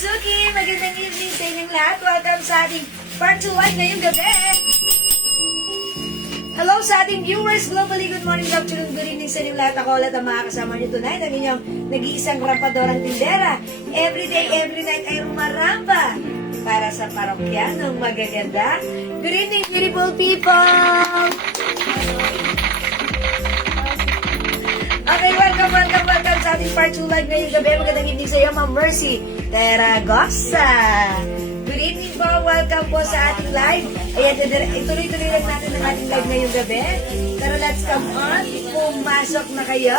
Suki! Magandang evening sa inyong lahat. Welcome sa ating Part 2 Live ngayong gabi. Hello sa ating viewers globally. Good morning, good afternoon, good evening sa inyong lahat. Ako ulit ang mga kasama niyo tonight. Ang inyong nag-iisang rampadorang tindera. Every day, every night ay rumaramba para sa parokyanong magaganda. Good evening, beautiful people! Okay, welcome sa ating Part 2 Live ngayong gabi. Magandang evening sa iyo, Ma'am Mercy Teragosa. Good evening po. Welcome po sa ating live. Ayan, ituloy-tuloy lang natin ang ating live ngayong gabi. Tara, let's come on. Pumasok na kayo.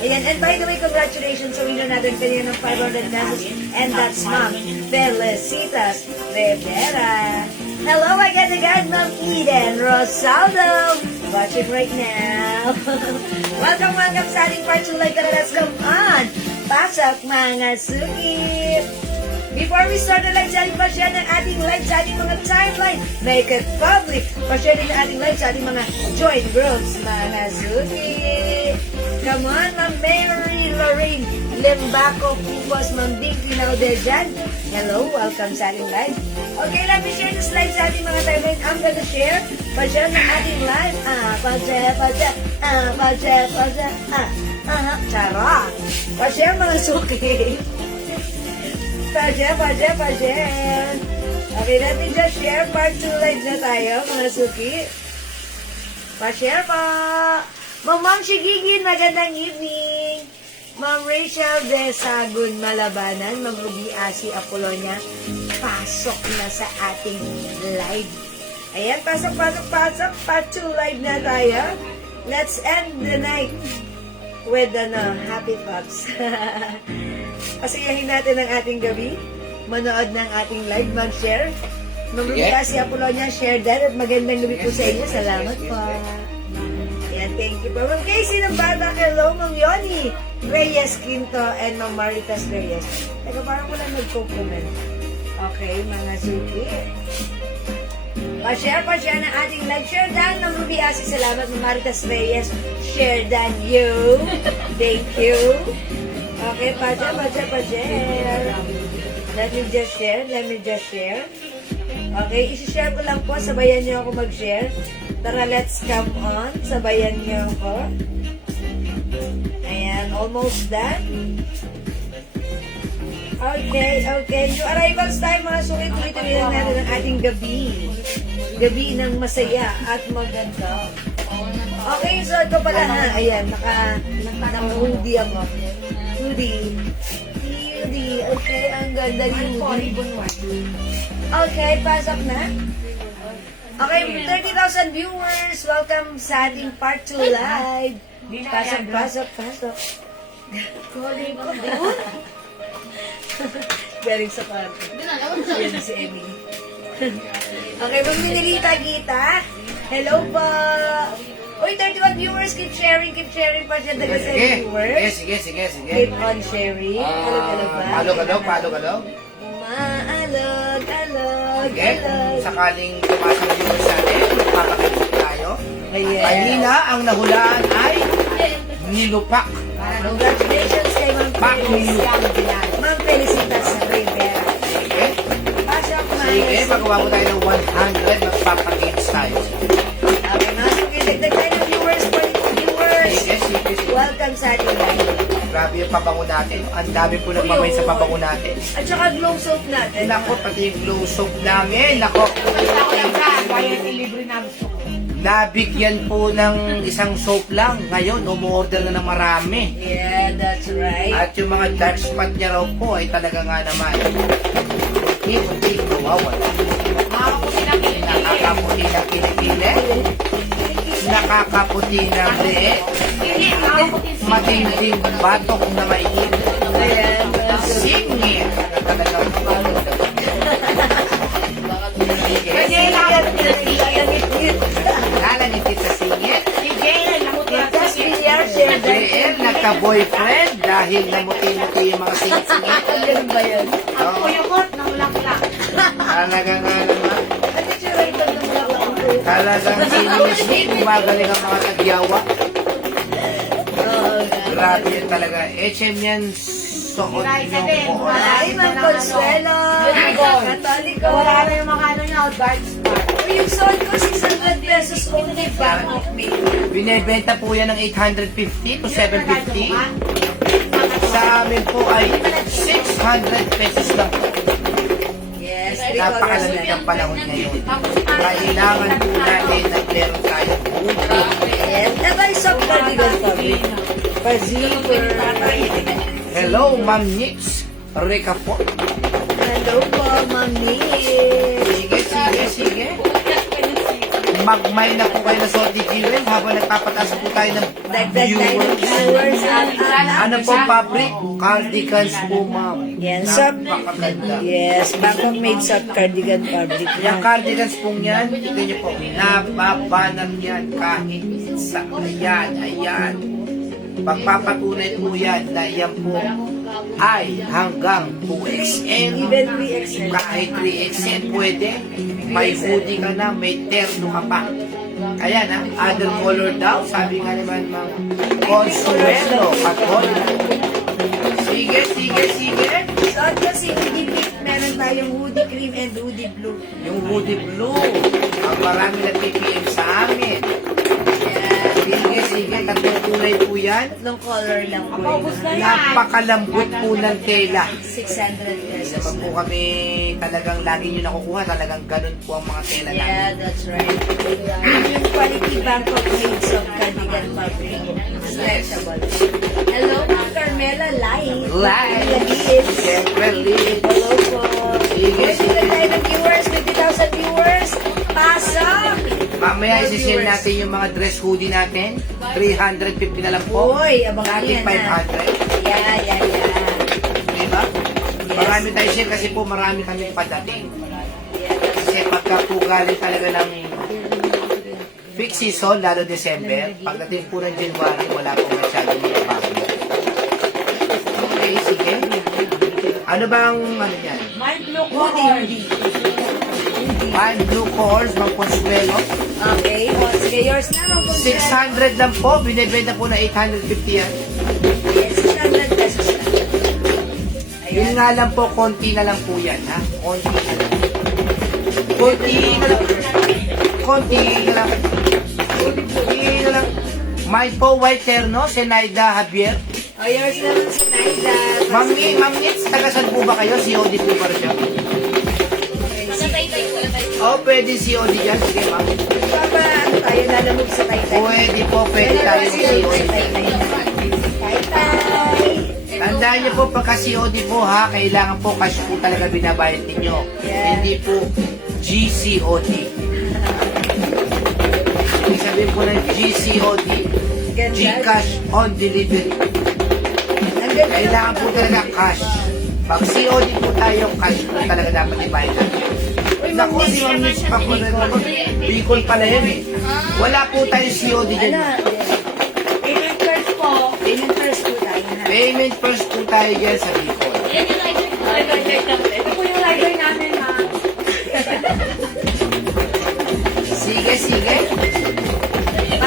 Ayan, and by the way, congratulations sa winner natin kanina ng 500 pesos. And that's Ma'am Felicitas Rivera. Hello again, Ma'am Eden Rosaldo. Watching right now. welcome sa ating Part 2 Live. Tara, let's come on. Pasok mga suki! Before we start the live, pa-share ng ating live sa ating mga timeline. Make it public. Pa-share din ng ating live sa ating mga join groups, mga suki. Come on, Ma'am Mary Lorraine Lembaco Pupos, Ma'am Dinky Naudejan. Hello, welcome sa ating live. Okay, let me share this live sa ating mga timeline. I'm gonna share. Pa-share ng ating live. Pa-share. Charot. Pa-share mga suki. Pa-share. Okay, let me just share. Part 2 live na tayo, mga suki. Pa-share po. Ma'am Shigigin, magandang evening. Ma'am Rachel de Sagun Malabanan, Ma'am Ruby Asi Apolonia, pasok na sa ating live. Ayan, pasok. Part 2 live na tayo. Let's end the night with happy thoughts. Pasiyahin natin ang ating gabi. Manood ng ating live, mag-share. Mamruya si Apolonia, share that. At magandang gabi po sa inyo. Salamat po. Ayan, thank you po. Ma'am Casey ng Bata, hello. Ma'am Yoni Reyes Quinto and Ma'am Maritas Reyes. Teka, parang wala nag-compliment. Okay, mga suki. Pa-share ng ating live. Share dan ng Ruby Asi. Salamat, Ma'am Maritas Reyes. Share dan you. Thank you. Okay, pa-share. Let me just share. Okay, isi-share ko lang po. Sabayan niyo ako mag-share. Tara, let's come on. Sabayan niyo ako. Ayan, almost done. Okay. New arrivals tayo, mga sulit. Tuloy-tuloy lang natin ang ating gabi. Gabi ng masaya at maganda. Okay, so ito pala ha. Ayan, naka-hoodie ako. Hoodie. Okay, ang ganda ni hoodie. Okay, pasok na. Okay, 30,000 viewers. Welcome sa ating Part 2 Live. Pasok. Calling ko doon. Galing sa kwarto. Yan si Emily. Okay, Minilita Gita. Hello po. Uy, 31 viewers. Keep sharing pa siya daga sa viewers. Sige. Keep on sharing. Alog. Alog. Sakaling tumasang viewers natin, magpapakita tayo. Kanina, ang nahulaan ay nilupak. Congratulations kay Ma'am Felicitas Rivera. Pasok na. Sige, magawa mo tayo ng 100, magpapakita tayo. Okay, masukit. Dagdag tayo ng viewers, 42 viewers. Sige. Welcome sa ating live. Grabe yung pabango natin. Ang dami po nagmamay sa pabango natin. At saka glow soap natin. Nako, pati yung glow soap namin. Nako. Nabigyan po ng isang soap lang. Ngayon, umu-order na ng marami. Yeah, that's right. At yung mga dark spot niya raw po ay talaga nga naman. Hindi nawawala. Nakakaputi ng kilikili. nakakaputi na leeg, matinding batok na mainit, Ayan. singit na talagang lalangit sa singit. JL nagka-boyfriend dahil namuti-muti yung mga singit-singit. Ganun ba yun? Oo. Talagang naman. Talagang sinisip, gumagaling ang mga tagyawa. Grabe yun talaga. HM yan, suot yung buon. Ay, Ma'am Consuelo. Katoliko. Wala na yung mga ano niya, dark spot. Yung suot ko, 600 pesos only back of me. Binibenta po yan ng 850 to 750. Sa amin po ay 600 pesos lang po. Yes, Napakalamig ng panahon ngayon. Kailangan po natin naglaro tayo buti. Yes, nabay soft cardigan fabric. Pa-zipper. Hello, Ma'am Nix. Rika po. Hello po, Mami. Sige. Magmay na po kayo na Soti Jewel habang nagpapataas po tayo ng Dagdag tayo ng viewers at Ano po fabric? Cardigans po, ma'am. Yan, soft. Napakaganda. Yes, Bangkok made soft cardigan fabric. Yung cardigans pong yan, ito nyo po, nababanat yan kahit sa ayan. Pagpapatunay po yan na yan po ay hanggang 2XL. Even 3XL. Kahit 3XL pwede. May hoodie ka na, may terno ka pa. Ayan other color daw. Sabi nga naman mga Consuelo, Katola. Sige. Suot ko si hoodie pink. Meron tayong hoodie cream and hoodie blue. Yung hoodie blue. Ang marami na PPM sa amin. Sige. Tatlong kulay po yan. Tatlong color lang po. Napakalambot po ng tela. 600 pesos. Pag po kami talagang lagi nyo nakukuha, talagang ganun po ang mga tela namin. Yeah, that's right. Yung quality Bangkok made soft cardigan fabric. Stretchable. Hello, Ma'am Carmela Light. Live! Siyempre, live! Hello po. Sige. Tayo ng viewers, 50,000 viewers. Pasok! Mamaya isi-share natin yung mga dress hoodie natin. 350 na lang po. Uy, abangan Dati yan na. 500. Yeah. Diba? Marami tayo share kasi po marami kami padating. Kasi pagka po galing talaga ng peak season, lalo December, pagdating po ng January, wala po masyadong mga bago. Okay, sige. Ano bang, ano yan? My blue Hoodie. Five blue colors, mga Consuelo. Okay. O, sige, yours na, Ma'am Consuelo. 600 lang po, binibenta po na 850 yan. Yes, 600 pesos na. Yun nga lang po, konti na lang po yan, ha? Konti na lang. Konti na lang. Konti na lang. May po white terno, Senaida Javier. O, yours naman si Naida. Ma'am Nits, taga saan po ba kayo? COD po pa rin siya. Oh, pwede COD dyan. Sige, ma'am. Papa, ano tayo, lalamog sa taytay. Pwede tayo COD. Taytay. Tandaan niyo po, pagka COD po ha, kailangan po cash po talaga binabayad ninyo. Yeah. Hindi po GCOD. Ibig sabihin po ng GCOD, Ganda. Gcash on delivery. Ang ganda. Kailangan po talaga cash. Pag COD po tayo, cash po talaga dapat ibayad natin. Naku, si Ma'am Mitch pa po na naman. Bicol pala yan eh. Wala po tayo COD dyan. Ano? Payment first po. Payment first po tayo na. Payment first po tayo dyan sa Bicol. Ito po yung library namin, ha? Sige.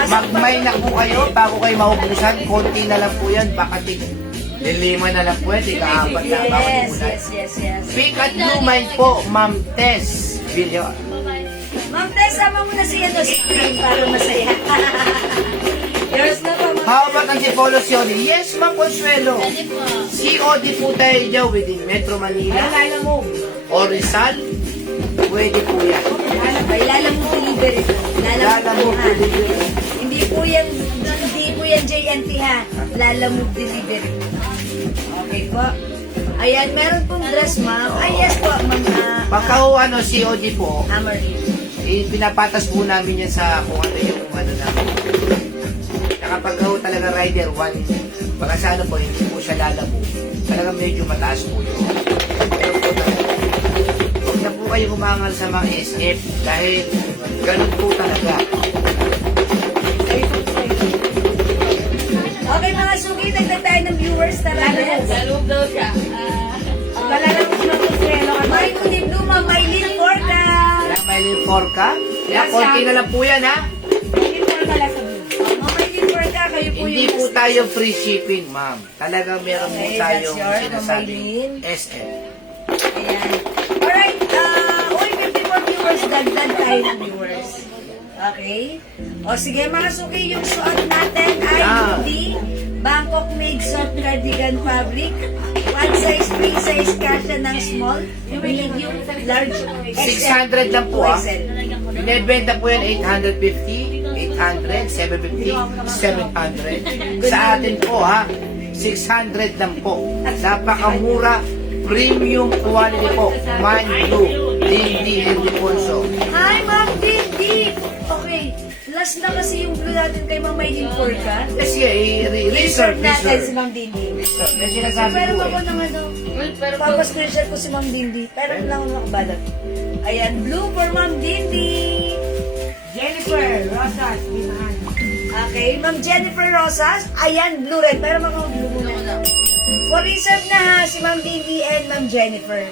Magmay na po kayo bago kayo maubusan. Konti na lang po yan. Baka lilima na lang po yan. Ika-apat na bawat ulan. Yes. Pick at Blue Mind po, Ma'am Tess Villar. Ma'am Tess, sama mo na si ano, screen para masaya. Yours na po, Ma'am. How about ang si Polo COD? Yes, Ma'am Consuelo. COD po tayo dyan within Metro Manila o Rizal. Pwede po yan. Ay, lalamog delivery. Lalamog delivery. Hindi po yan JNT ha. Lalamog delivery. Okay po. Ayan, meron pong dress, ma'am. Ay, yes po, ma'am. Pagka COD po, Amarillo. pinapatas po namin yan sa kung ano yung ano namin. Kapag ho talaga rider 1, baka sa ano po, hindi po siya lalabo. Talagang medyo mataas po yun. Pero po talaga, huwag na po kayo umangal sa mga SF dahil ganun po talaga. Okay mga suki, nagtag tayo ng viewers. Tara, let's. Galog daw siya. Malalabos na ito selo. May kunin luma, may linporka. Kaya may Forca. Kaya konti na lang po yan ha. Linporka lang sa blue. May linporka, kayo po Hindi yung po tayo free shipping, ma'am. Talagang meron po Okay, tayong that's yours, sinasabing Mamaylin. SM. Ayan. Alright, uy, 54 viewers, dagdag tayo ng viewers. Okay? O sige mga suki, yung suot natin ay hindi Bangkok made soft cardigan fabric. One size, free size kasha ng small, medium, large, 600 lang po ah. XL. Binibenta po yan 850, 800, 750, 700. Sa atin po ha, 600 lang po. Napakamura, premium quality po. Mind Blue, Dindi Ildefonso. Hi, Ma'am Dindi! Okay, last na kasi yung blue natin kay Ma'am Maylin Porca. Kasi reserve, natin si reserve. Ma'am Dindi. May sinasabi Pero ko ako eh. ng ano, Pero papascreenshot ko si Ma'am Dindi. Pero lang ako nakabalat. Ayan, blue for Ma'am Dindi. Jennifer Rosas, Bimahan. Okay, Ma'am Jennifer Rosas. Ayan, blue red. Pero blue muna. For reserve na ha, si Ma'am Dindi and Ma'am Jennifer.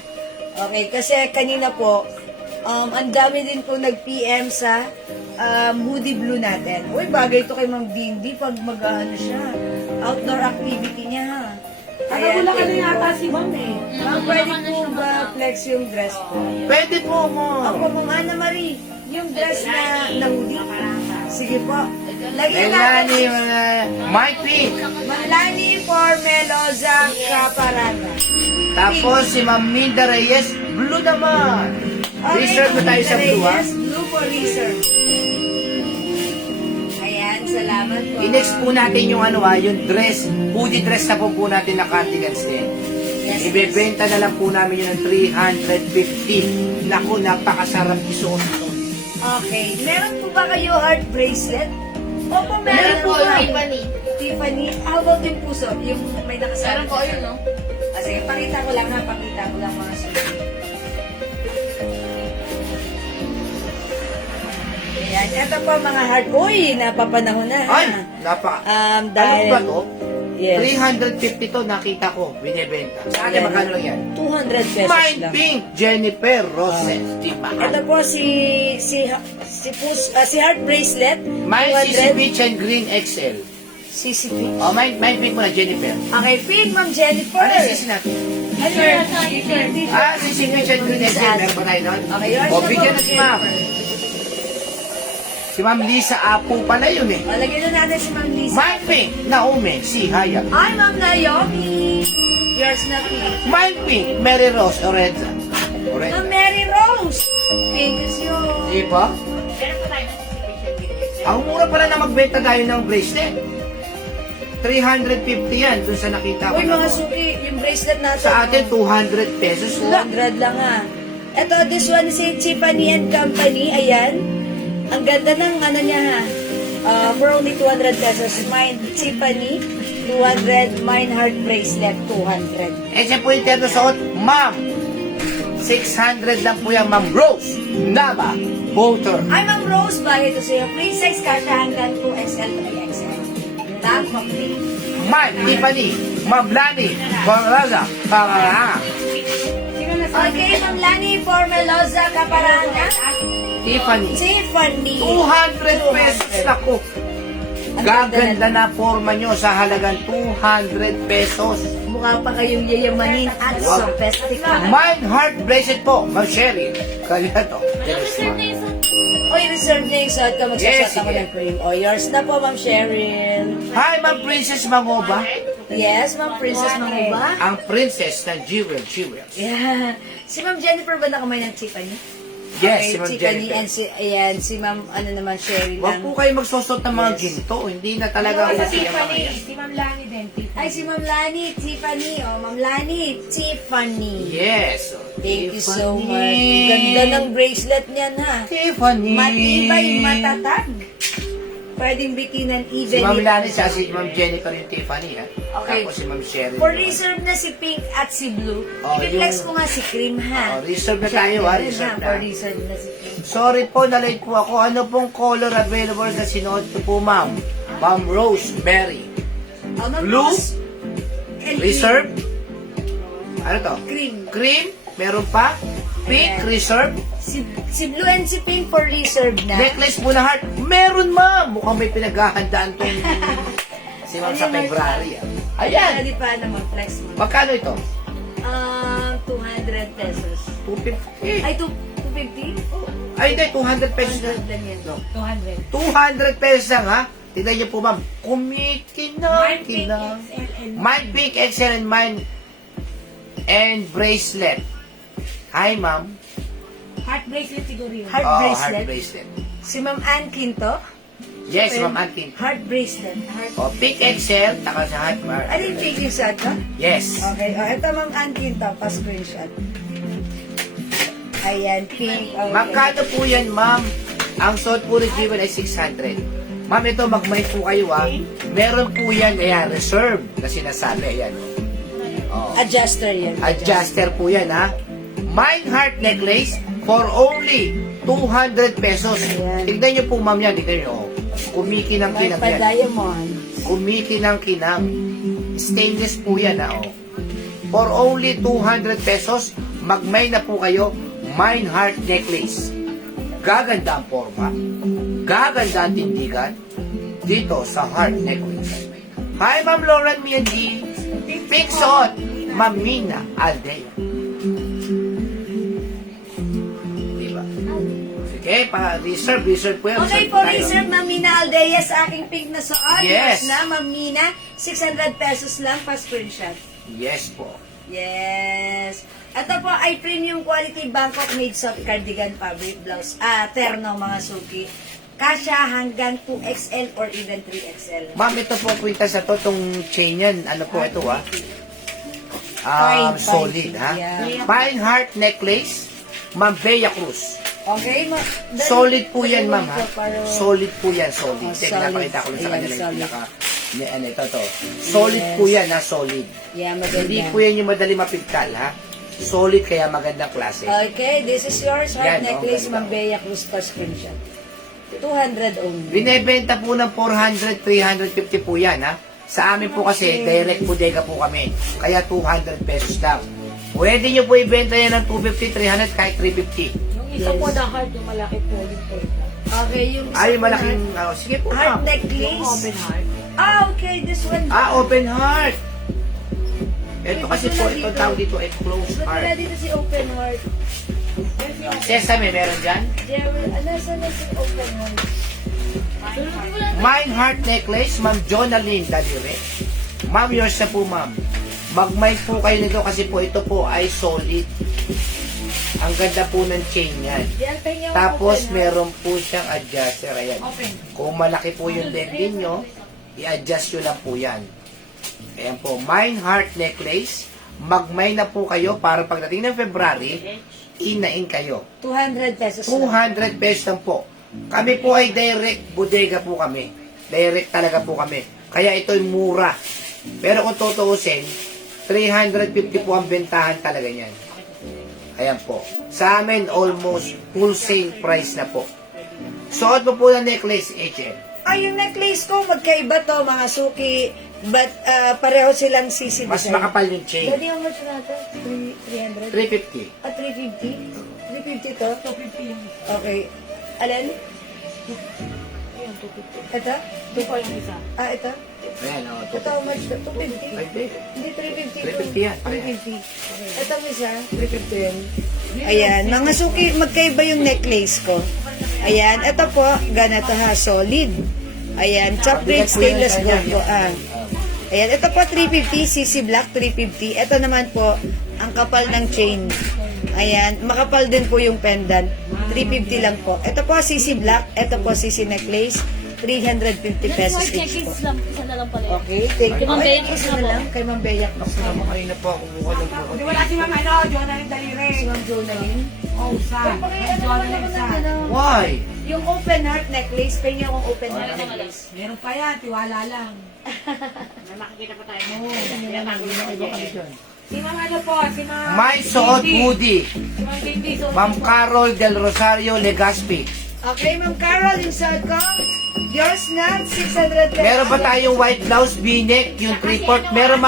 Okay, kasi kanina po, ang dami din po nag-PM sa hoodie blue natin. Uy, bagay to kay Ma'am Dindi pag mag-ano siya. Outdoor activity niya ha. Nakabula ka na yata si Ma'am eh. Ma'am, pwede po ba flex yung dress po? Pwede po mo. Ako, Ma'am Ana Marie, yung dress na hoodie. Sige po. Lagyan Melanie, natin. Mike P. Malani for Meloza Caparana. Tapos si Ma'am Minda Reyes, blue naman. Reserve na tayo sa blue ha. Yes, blue for reserve. Ayan, salamat po. I-next po natin yung ano ha, yung dress, hoodie dress na po natin na cardigans din. Yes, Ibebenta na lang po namin yun ng 350. Naku, napakasarap isuot ito. Okay. Meron po ba kayo heart bracelet? Opo, meron Meron po. po yung Tiffany. Tiffany. How about yung puso? Yung may nakasabi. Meron po yun, no? Sige, pakita ko lang ha. Pakita ko lang mga sulit. Ayan. Ito po mga heart. Uy, napapanahon na. ha? Ay, napaka. Ano Dahil, ba to? Yes. 350 to nakita ko, binibenta. Sa akin, Ayan. magkano lang yan? 200 pesos Mind lang. Pink, Jennifer Roses. Di ba? Ito po si heart bracelet. My 200. CC Beach and Green XL. CCP. Oh, mind pink mo na, Jennifer. Okay, pink, Ma'am Jennifer. Ano yung CC natin? T-shirt. CC Beach and Green XL. Meron pa tayo doon? Okay, yours O, na bigyan po, na si Ma'am. Si Ma'am Lisa Apo pala yun eh. O, lagyan na natin si Ma'am Lisa. Mind Pink, Naomi, si Haya. Hi, Ma'am Naomi. Yours na pink. Mind Pink, Mary Rose Orenza. Orenza. Ma'am Mary Rose. Pink is yours. Di ba? Ang mura pala na magbenta tayo ng bracelet. 350 yan dun sa nakita ko. Uy, na mga po. suki, yung bracelet natin. Sa atin, 200 pesos lang. 200 lang ha. Ito, this one is Tiffany and Company. Ayan. Ang ganda ng ano niya ha. For only 200 pesos. Mine Tiffany, 200. Mine heart bracelet, 200. Eh, siya po yung terno suot, Ma'am. 600 lang po yan, Ma'am Rose Nava Bolter. Ay, Ma'am Rose, bagay ito sa'yo. Free size kasha hanggang 2XL to 3XL. Bangkok made. Ma'am Tiffany, Ma'am Lani, Borraza, Pararanga. Okay, Ma'am Lani for Meloza Caparana. Tiffany. Tiffany. 200 pesos na po. Ang Gaganda na forma nyo sa halagang 200 pesos. Mukha pa kayong yayamanin at sophisticated. Mind Heart Bracelet po, Ma'am Sherry. Kaya to. Oy, reserve na yung suot ko. Magsasot Yes, ako sige. ng cream. O, yours na po, Ma'am Cheryl. Hi, Ma'am Princess Mangoba. Yes, Ma'am Princess Manguba. Ang princess ng Jewel. Yeah. Si Ma'am Jennifer ba nakamay ng Tiffany? Yes, si Ma'am Tiffany Jennifer. and si Ma'am, ano naman, Cheryl Huwag lang. po kayo magsusot ng mga Yes. ginto. Hindi na talaga Sa uso yung mga Tiffany, yan. si Ma'am Lani din, Tiffany. Ay, si Ma'am Lani, Tiffany. O, Ma'am Lani, Tiffany. Yes. Thank you so much. Ganda ng bracelet niyan, ha? Tiffany. Matibay, matatag. Pwedeng bikinan Si even. Ma'am if- Lani sa si Ma'am Jennifer yung Tiffany, ha? Okay. Tapos si Ma'am Sherry. For reserve na si pink at si blue, Oh, i-flex yung- ko nga si cream, ha? Reserve na tayo, ha? Reserve For na. reserve na si pink. Sorry po, nalate po ako. Ano pong color available na sinuot ko po, ma'am? Ma'am Rosemary. Blue? Reserve? Ano to? Cream. Cream? Meron pa? Pink? Ayan. Reserve? Si blue and si pink for reserve na. Necklace po na heart? Meron, ma'am! Mukhang may pinaghahandaan tong si ma'am sa February. Ayan! Pwede pa naman flex mo. Magkano ito? 200 pesos. 250. Ay, 250? Ay, hindi. 200 pesos. 200 lang yan. 200. 200 pesos lang, ha? Tignan niyo po, ma'am. Kumikinang, Mine pink kinang. XL and Mine pink, XL, and mine and bracelet. Hi, ma'am. heart bracelet siguro yun. Heart Oh, bracelet. heart bracelet. Si Ma'am Ann Quinto. Yes, Okay. ma'am, Ankin. Heart bracelet. Heart. Oh, pink XL, taka sa heart. Ano yung pink yung set ko? Yes. Okay. Oh, ito Ma'am Ann Quinto. Pa-screenshot. Ayan, pink. Okay. Magkano po yan, ma'am? Ang suot po ni Jivan ay 600. Ma'am, ito, magmay po kayo, ha? Meron po yan, ayan, reserve na sinasabi, ayan. Oh. Adjuster yan. Adjuster po yan, ha? Mine heart necklace for only 200 pesos. Ayan. Tignan niyo po, ma'am, yan. Tignan niyo, oh. Kumikinang-kinang yan. Pa-diamond. Kumikinang-kinang. Stainless po yan, ha, oh. For only 200 pesos, magmay na po kayo, Mine heart necklace. Gaganda ang forma. Gaganda ang tindigan dito sa heart necklace. Hi, Ma'am Lauren Mianji. Pink suot, Ma'am Mina Aldea. Diba? Sige, reserve po yan. Okay, Reserve for tayo. reserve, Ma'am Mina Aldea sa aking pink na suot. Yes. Na, Ma'am Mina, 600 pesos lang pa-screenshot. Yes po. Yes. Ito po ay premium quality Bangkok made soft cardigan fabric blouse. Terno mga suki. Kasya hanggang 2XL or even 3XL. Ma'am, ito po kwintas na to, itong chain yan. Ano po ito, ha? Fine, Solid, fine. ha? Yeah. Fine heart necklace, Ma'am Bea Cruz. Okay, Solid po yan, ma'am, ha? Pero, Solid po yan, solid. Oh, Teka, solid. napakita ko lang sa Ayan, kanila yung solid. pinaka... Ano ito, to. Solid Yes. po yan, ha? Solid. yeah, maganda. Hindi po yan yung madali mapigtal, ha? Solid, kaya magandang klase. Okay, this is yours. Yan, Heart necklace, ganda. Ma'am Bea Cruz pa screenshot. 200 only. Binebenta po ng 400, 350 po yan, ha? Sa amin po kasi, direct bodega po kami. Kaya 200 pesos lang. Pwede nyo po ibenta yan ng 250, 300, kahit 350. Yung isa po na heart, yung malaki po. Yung po. Okay, yung isa Ay, po malaking... na- sige po, heart ma'am. Yung necklace. open heart. Okay, this one. Open heart. Ito kasi po, ito tawag dito, ay closed Ba't wala heart. dito si open heart? Sesame, meron dyan? Jerry, saan na si open heart? Mine heart necklace, Ma'am Jonalyn Dalire. Ma'am, yours na po, ma'am. Mag-mic po kayo nito kasi po ito po ay solid. Ang ganda po ng chain yan. Yan, tingnan mo Tapos open heart. meron po siyang adjuster. Ayan. Open. Kung malaki po yung dendin nyo, i-adjust nyo lang po yan. Ayan po, Mine heart necklace. Mag-may na po kayo para pagdating ng February, inain kayo. 200 pesos. 200 pesos lang po. Kami po ay direct bodega po kami. Direct talaga po kami. Kaya ito'y mura. Pero kung tutuusin, 350 po ang bentahan talaga niyan. Ayan po. Sa amin, almost wholesale price na po. Suot mo po ng necklace, HM. Ay, yung necklace ko, magkaiba to, mga suki. But, pareho silang CC Mas design. makapal yung chain. Daddy, how much na ito? 300? 350. 350? 350 to? 250 yung isa. Okay. Alin? Ayun, 250. Ito? Ito po yung isa. Ito? Ayan, o. Ito, how much to? 250? Hindi, 350. 350 yan. 350. Ito, Misa? 350 yun. Ayan, mga suki, magkaiba yung necklace ko. Ayan, ito po, ganito ha, solid. Ayan, chop grade stainless gold po. Ayan, ito po 350, CC Black 350. Ito naman po, ang kapal ng chain. Ayan, makapal din po yung pendant. 350 lang po. Ito po CC Black, ito po CC necklace. 350 pesos each po. lang, isa na lang pala yun. Okay, thank you. Ma'am Bea Ay, Cruz isa na na po. lang, kay Ma'am Bea Cruz. Naku, kanina po ako kukuha ng buko. Di wala si Ma'am Jonalyn Dalire. Si Ma'am Jonalyn. Oh, sa. Ay, pakialam naman ako ng ano. Why? Yung open heart necklace, pengi akong open heart necklace. Meron pa yan, tiwala lang. Makikita pa tayo. Oo, si Ma'am ano po, si Ma'am... May suot Cindy. hoodie. Si Ma'am Cindy, suot Ma'am po. Carol Del Rosario Legaspi. Okay, Ma'am Carol, yung suot ko. Yours na, 600 pesos. Meron pa tayong white blouse, v-neck, yung 3/4. Meron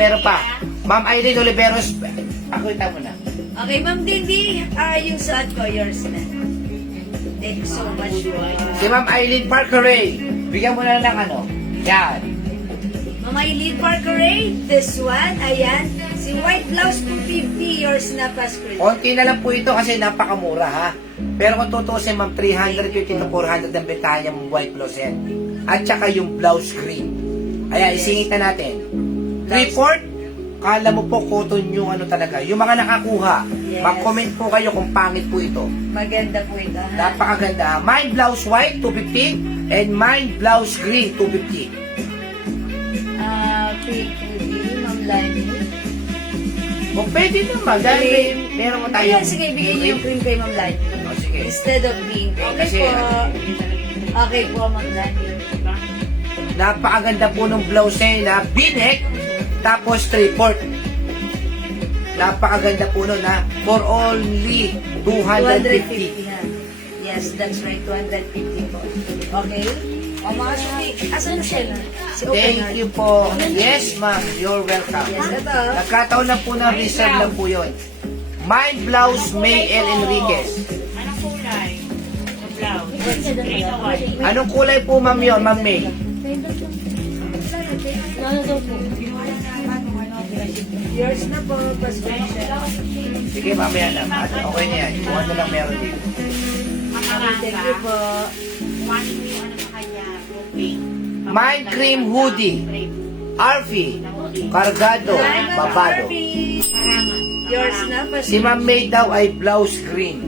meron pa. Ma'am Aileen Oliveros. Ako ita mo na. Okay, Ma'am Dindi, yung suot ko, yours na. Thank you so much. Si Ma'am Aileen Parker Ray. Bigyan mo na ng ano. Yan. Ma'am Eileen Parker Ray, this one, ayan. Si white blouse 250, yours na Pascal. Konti na lang po ito kasi napakamura ha. Pero kung tutusin ma'am, 350 to 400 ang bentahan yung white blouse yan. At saka yung blouse green. Ayan, isingit na natin. 3/4, kala mo po cotton yung ano talaga. Yung mga nakakuha, Yes. mag-comment po kayo kung pangit po ito. Maganda po ito, ha? Napakaganda. Mine blouse white, 250. And mine blouse green, 250. Pink hoodie, Ma'am Lani. O pwede naman, dahil meron mo tayo. Ayan, sige, bigyan niyo yung cream kay Ma'am Lani. O sige. Instead of pink. Okay Kasi, po. Okay po, Ma'am Lani. Napakaganda po ng blouse na v-neck, tapos 3/4. Napakaganda po nun ha. For only 250. 250 na. Yes, that's right. 250 po. Okay? O mga suki, asan na sila? Si Open Thank Heart. you po. Yes ma'am, you're welcome. Yes, ito. Nagkataon lang po na reserve lang po yun. Mine blouse May L. Enriquez. Anong kulay? Yung blouse. Gray na white. Anong kulay po ma'am yun, ma'am May? Yours na po, Pascal. Sige mamaya na. Okay na yan. Kung ano lang meron dito. Thank you po. Kumain mo yung ano sa kanya. Yung pink. Mine cream hoodie. Arfi. Cargado. Babado. Yours na, Pascal. Si ma'am May daw ay blouse green.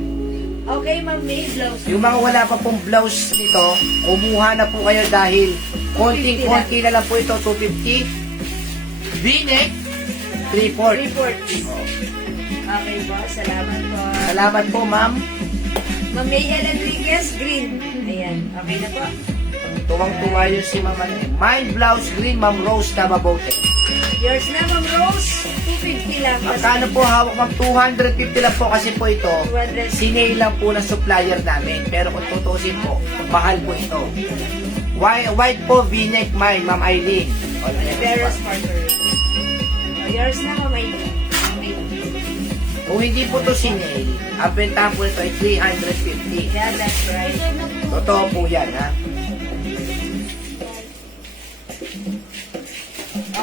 Okay, Ma'am May, blouse. Yung mga wala pa pong blouse nito, kumuha na po kayo dahil konting-konti na lang po ito, 250. V-neck, 3/4. Report. Okay po, salamat po. Salamat po, ma'am. Ma'am May L. Enriquez, green. Ayan, okay na po. Tuwang-tuwa yun si ma'am. Mine blouse green, ma'am Rose Tababote. Yours na, Ma'am Rose, 250 lang. Magkano po hawak, ma'am? 250 lang po kasi po ito. 200. Sinay lang po ng supplier namin. Pero kung tutusin po, mahal po ito. White po, V-neck mine, ma'am Eileen. Veros Parker. Yours na, Ma'am Eileen. Kung hindi po to sinay, ang bentahan po ito ay 350. Yeah, that's right. Totoo po yan, ha?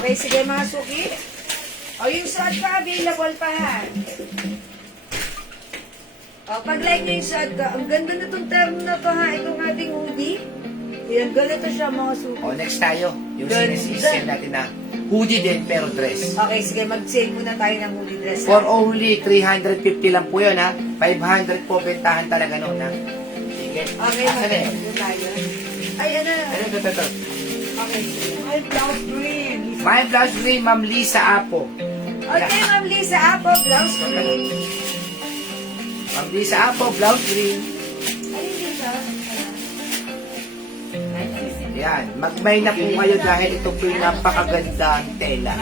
Okay, sige mga suki. O, yung suot ko, available pa ha. O, pag-like nyo yung suot ko, ang ganda na itong term na to ha, itong ating hoodie. Yan, ganito siya mga suki. O, next tayo. Yung Ganda. sinisisip natin na hoodie din pero dress. Okay, sige, mag-sale muna tayo ng hoodie dress. For only 350 lang po yun, ha? 500 po bentahan talaga noon, ha? Sige. Okay, Asan na yun? mag-sale tayo. Ay, ano? Ito. Okay. Ay, blouse green. My blouse green, Ma'am Lisa Apo. Okay, Ma'am Lisa Apo, blouse green. Ma'am Lisa Apo, blouse green. Alin din siya? Yan. Magmay na po kayo dahil ito po yung napakagandang tela.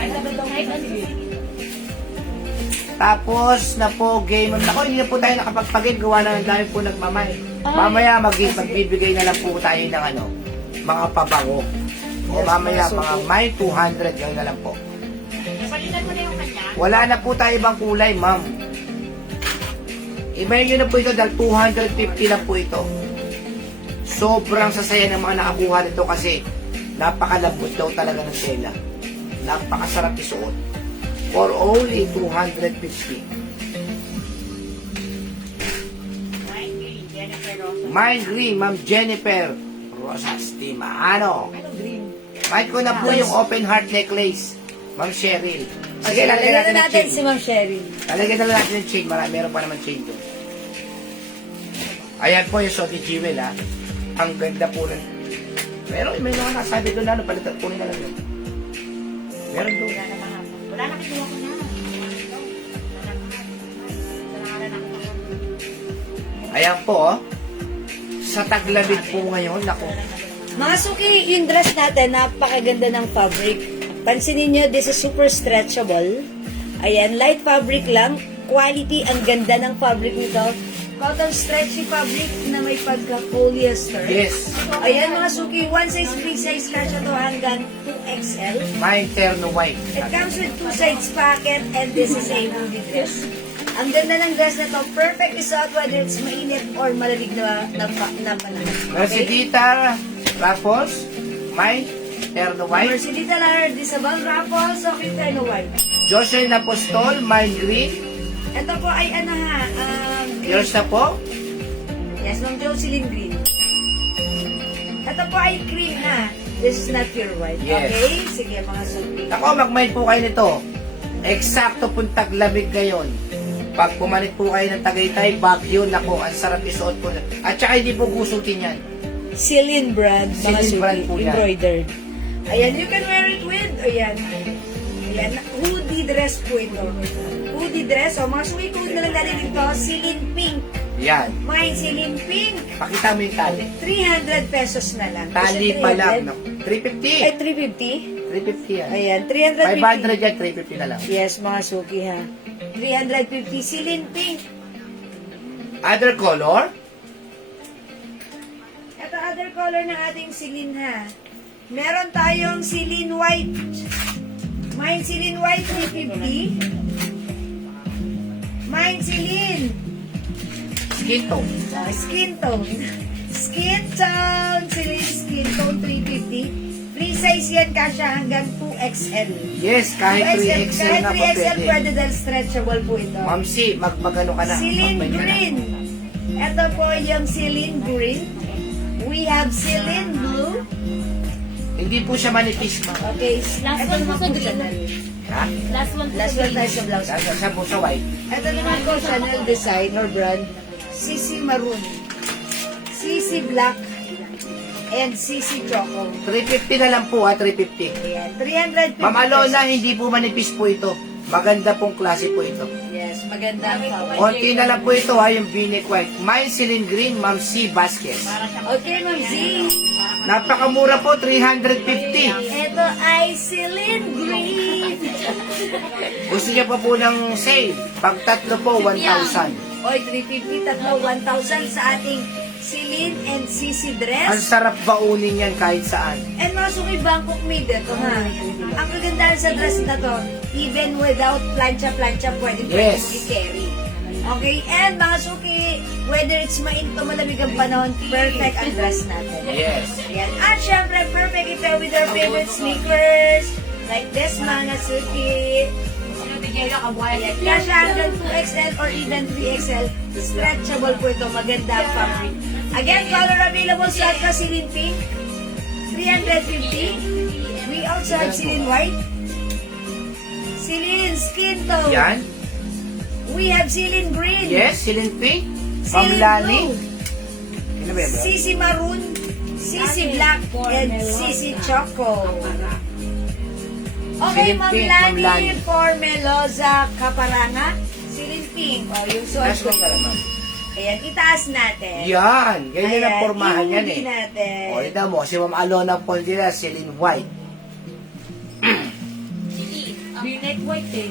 Tapos na po game. Ako, hindi na po tayo nakapagpagin. Gawa na ng dami po nagmamay. Mamaya magbibigay na lang po tayo ng ano, mga pabango. O mamaya mga may 200. Gawin na lang po. Napalitan mo na yung kanya. Wala na po tayo ibang kulay, ma'am. Iba yun na po ito dahil 250 lang po ito. Sobrang sasaya ng mga nakakuha nito kasi napakalambot daw talaga ng tela. Napakasarap isuot. For only 250. White green. Jennifer Rosa. Mine green, Ma'am Jennifer Rosas Timano. Ano green? Mine ko na po yung open heart necklace. Ma'am Cheryl. Sige, lalagyan natin ng natin chain. si Ma'am Sherry. Lalagyan na lang natin ng chain. Meron pa naman chain doon. Ayan po yung Sophie Jewel, ha. Ang ganda po nun. Pero may mga nasabi doon, ano, palitan po nila lang yun. Meron doon. Wala na mahal. Wala na kinuha ko na. Ayan po, oh. Sa taglamig po ngayon, nako. Mga suki, yung dress natin, napakaganda ng fabric. Pansinin nyo, this is super stretchable. Ayan, light fabric lang. Quality, ang ganda ng fabric nito. Cotton stretchy fabric na may pagka-polyester. Yes. Ayan mga suki, one size, free size kasha to hanggang 2XL. My terno white. It comes with two sides pocket and this is a hoodie dress. Ang ganda ng dress na to, perfect isuot whether it's mainit or malamig na panahon. Mercedita Raffles, my terno white. Mercedita Lar, Disabal Raffles, so Quintero White. Jocelyn Apostol, my green. Ito po ay ano ha, green. Yours na po. Yes, Ma'am Jocelyn Green. Ito po ay cream na. This is not pure white. Yes. Okay? Sige mga suki. Ako, mag-mind po kayo nito. Eksakto pong taglamig ngayon. Pag bumalik po kayo ng Tagaytay, Baguio, nako, ang sarap isuot po. At saka hindi po gusutin yan. Celine brand, mga Celine suki. brand po yan. Embroidered. Ayan, you can wear it with, ayan. Ayan, hoodie dress po ito. Hoodie dress, o mga suki, kung na lang natin ito, Celine Pink. Yan. May Celine Pink. Pakita mo yung tali. 300 pesos na lang. Tali Kasi pa lang. 300. No? Ay, 350. 350? 350 yan. Ayan, 500 350. yan, 350 na lang. Yes, mga suki ha. 350 Celine Pink. Other color? Ito other color ng ating Celine ha. Meron tayong Celine White. Mine Celine White 350. Mine Celine Skin tone. Skin Tone. Skin Tone. Celine Skin Tone 350. Free size yan kasha hanggang 2XL. Yes, kahit 3XL Kahit na po 3XL pwede. pwede dahil stretchable po ito. Ma'am C, magano ka na. Celine Mag-mind ka na. Green. Ito po yung Celine Green. We have Celine Blue. Hindi po siya manipis, ma'am. Okay. Last ito one naman po sa po green. Chanel. Ha? Last one Last one tayo sa blouse. Sa po sa white. Ito naman po Chanel design or brand. CC Maroon. CC Black. And CC Choco. 350 na lang po ha, 350. Ayan. 350 Ma'am Alona, pesos. hindi po manipis po ito. Maganda pong klase po ito. Yes, maganda ang fabric. Konti na lang po ito ha, yung V-neck white. Mine Celine Green, Ma'am C. Vasquez. Okay, Ma'am Z. Napakamura po, 350. Ito ay Celine Green. Gusto niya pa po ng sale. Pag tatlo po, 1,000. Oy, 350, tatlo, 1,000 sa ating Celine and CC Ang dress. sarap baunin yan kahit saan. And mga suki Bangkok made ito ha. Ang kagandahan sa dress na to, even without plancha-plancha, pwede Yes. i-carry. Okay, and mga suki, whether it's mainit o malamig ang panahon, perfect ang dress natin. Yes. Ayan. At syempre, perfect ito with our favorite sneakers. Like this, mga suki. Ayan, kasha hanggang 2XL or even 3XL. Stretchable po ito. Maganda ang fabric. Again, color available sa ating Celine Pink. 350. We also have Celine White. Celine Skin Tone. Yan. We have Celine Green. Yes, Celine Pink. Ma'am Celine Lani. Blue. Ano ba yun? CC Maroon. CC Black. And CC Choco. Okay, Celine Ma'am Pink, Ma'am Lani Lani. for Melosa Caparanga. Celine Pink. O, yung suot Last ko. one na naman. Ayan, itaas natin. Yan. Ganyan ang Ayan, pormahan yan ihuli eh. natin. O, ito mo, si Ma'am Alona Pondila, Celine White. V-neck white eh.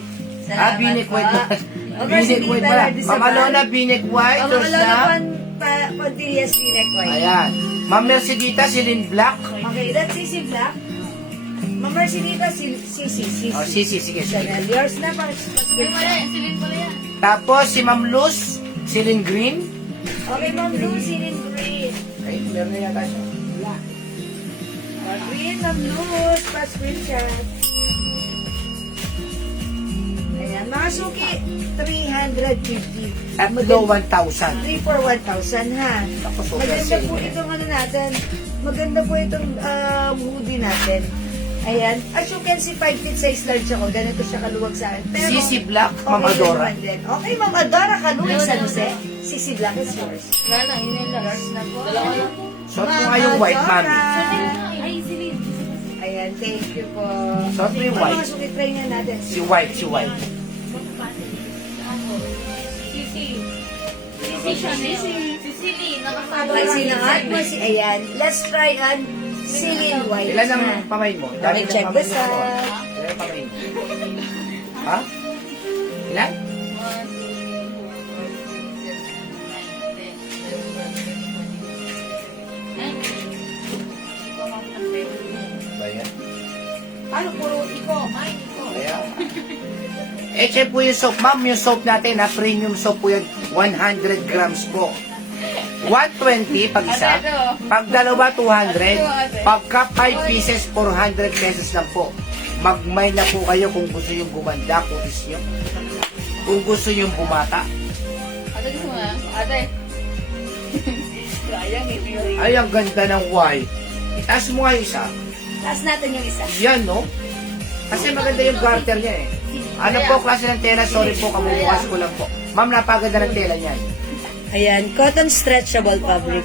Ah, V-neck white po. na. Okay, V-neck sige, white tayo, pala. di sa Ma'am ban. Alona, V-neck white. Ang Yours Alona na. Pontillas V-neck white. Ayan. Ma'am Mercedita, Celine Black. Okay, that's CC Black. Ma'am Mercedita, CC. O, sisi, sige, sige. Chanel. Yours na, Ay, wala yan. Silin pala yan. Tapos, si Ma'am Luz, Celine Green. Okay, Ma'am Blue, Celine Green. Ay, meron na yata siya. Green, Ma'am Blue, pa-screenshot. Ayan, mga suki, 350. Tatlo, 1,000. 3 for 1,000 ha. Ako, super Maganda sale po na yan. itong ano natin. Maganda po itong hoodie natin. Ayan. As you can see, 5 feet size large ako. Ganito siya kaluwag sa akin. Pero, Sisi Black, Ma'am okay Adora. naman din. Okay, Ma'am Adora, kaluwag sa Jose. Sisi Black is yours. Wala lang, yun yung last. Dalawa lang. Suot mo nga yung white, ma'am. Ay, silin. Ayan, thank you po. Suot mo yung Mga white. suki, try nga natin. Si White, si White. Sisi. Sisi Chanel. Si Celine. Ay, sinuot mo si, ayan. Let's try on Celine White. Ilan ang pamay mo? Okay, ng check pamay this mo. out. Ilan ang pamay mo? Ha? Ilan? Ba yan? Ano, puro iko, mine iko. Kaya. Check po yung soap. Ma'am, yung soap natin, premium soap po yan. 100 grams po. 120 pag isa. Pag dalawa, 200. Pagka 5 pieces, 400 pesos lang po. Magmay na po kayo kung gusto yung gumanda, kutis nyo. Kung gusto yung bumata. Ate, gusto mo na? Ate. Sayang, eh. Ay, ang ganda ng white. Itaas mo nga yung isa. Taas natin yung isa. Yan, no? Kasi maganda yung garter niya eh. Ano po, klase ng tela? Sorry po, kabubukas ko lang po. Ma'am, napaganda ng tela niyan. Ayan, cotton stretchable fabric.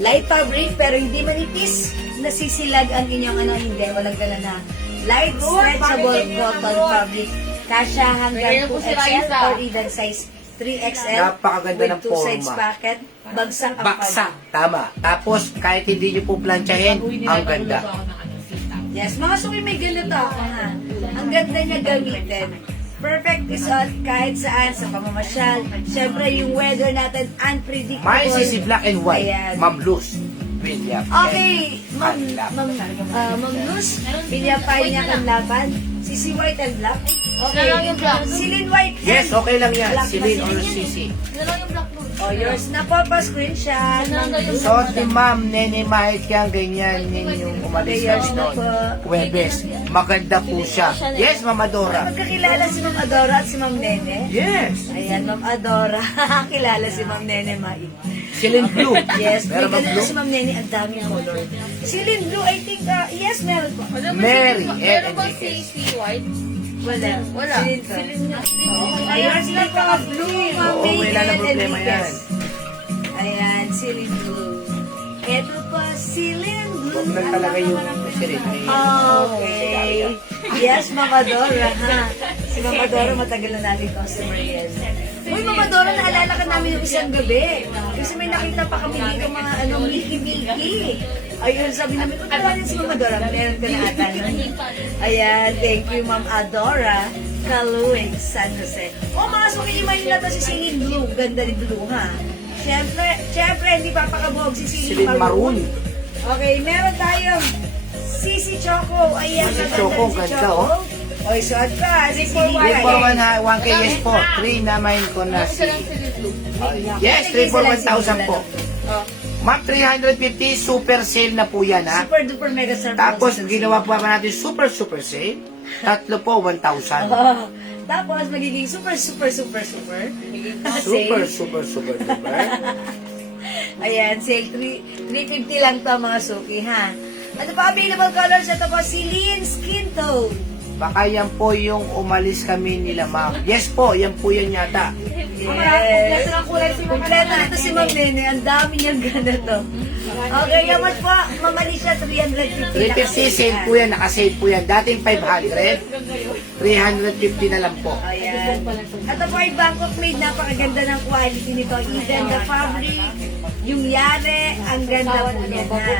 Light fabric, pero hindi manipis. Nasisilag ang inyong hindi. Walang gala na. Light stretchable cotton fabric. Kasya hanggang 2XL or even size 3XL. Napakaganda ng with 2 sides forma. pocket. Bagsak ang Baksa, tama. Tapos, kahit hindi nyo po plantsahin, ang ganda. Yes, mga suki may ganito ako ha. Ang ganda niya gamitin. Perfect isuot kahit saan sa pamamasyal. Siyempre yung weather natin unpredictable. May sisi black and white. Ayan. Ma'am Luz. William. Okay, Ma'am Hanlap. Luz, pinapay niya kang laban. Sisi white and black. Okay. Sino lang yung black? Celine white. Yes, okay lang yan. Black na Celine or Celine. Sisi. Ano lang yung black mo? Oh, yours na po pa screenshot. Suot ni Ma'am Nene Mahit yan, ganyan ninyong umalis Okay, yours kami na noon. po. Huwebes. Maganda po siya. Yes, Ma'am Adora. Magkakilala si Ma'am Adora at si Ma'am Nene. Yes. Ayan, Ma'am Adora. Kilala si Ma'am Nene Mai. Celine Blue. Yes, may Meron bang ganito blue? si Ma'am Nene, ang daming color. Celine Blue, I think, yes, meron po. Mary Meron ba Enriquez. si White? Wala. Wala. Celine Blue. Ayan, sila pa blue, Ma'am Oo, May wala na and problema Enriquez. yan. Ayan, Celine Blue. Ito pa, Celine Blue. Huwag lang talaga yung Celine. Okay. Yes, Mama Dora, ha? Si Mama Dora, matagal na natin customer yan. Uy, Mama Dora, naalala ka namin yung isang gabi. Kasi may nakita pa kami dito mga Mickey. Ayun, sabi namin, kung tawanan si Mama Dora, meron ka na ata. No? Ayan, thank you, Ma'am Adora. Kaluwing, San Jose. O, mga sukiliman nyo na to si Celine Blue. Ganda ni Blue, ha? Siyempre, hindi papakabuhog si Celine Celine Maroon. Okay, meron tayong Sisi Choco. Ayan, Sisi maganda Choco, si ganda, Choco. oh. Oy, suot ka. Sisi 341 1K, yes po. 3 naman ko na si... Yes, 3 for 1,000 po. Ma'am, 350, super sale na po yan, ha? Super duper mega surprise. Tapos, ginawa po ba natin super sale? Tatlo po, 1,000. Oh, tapos, magiging super. Super duper. Ayan, sale 350 lang to mga suki, ha? Ano pa available colors? Ito po, Celine Skin Tone. Baka yan po yung umalis kami nila, ma'am. Yes po, yan po yan yata. Yes. Kompleto nito si Ma'am Nene. Ang dami niyang ganito. Okay, yaman po. Mamali siya 350. 350 sale po yan, nakasave po yan. Dating 500, 350 na lang po. Ayan. Ito po ay Bangkok made. Napakaganda ng quality nito. Even the fabric, yung yare, ang ganda po niya na.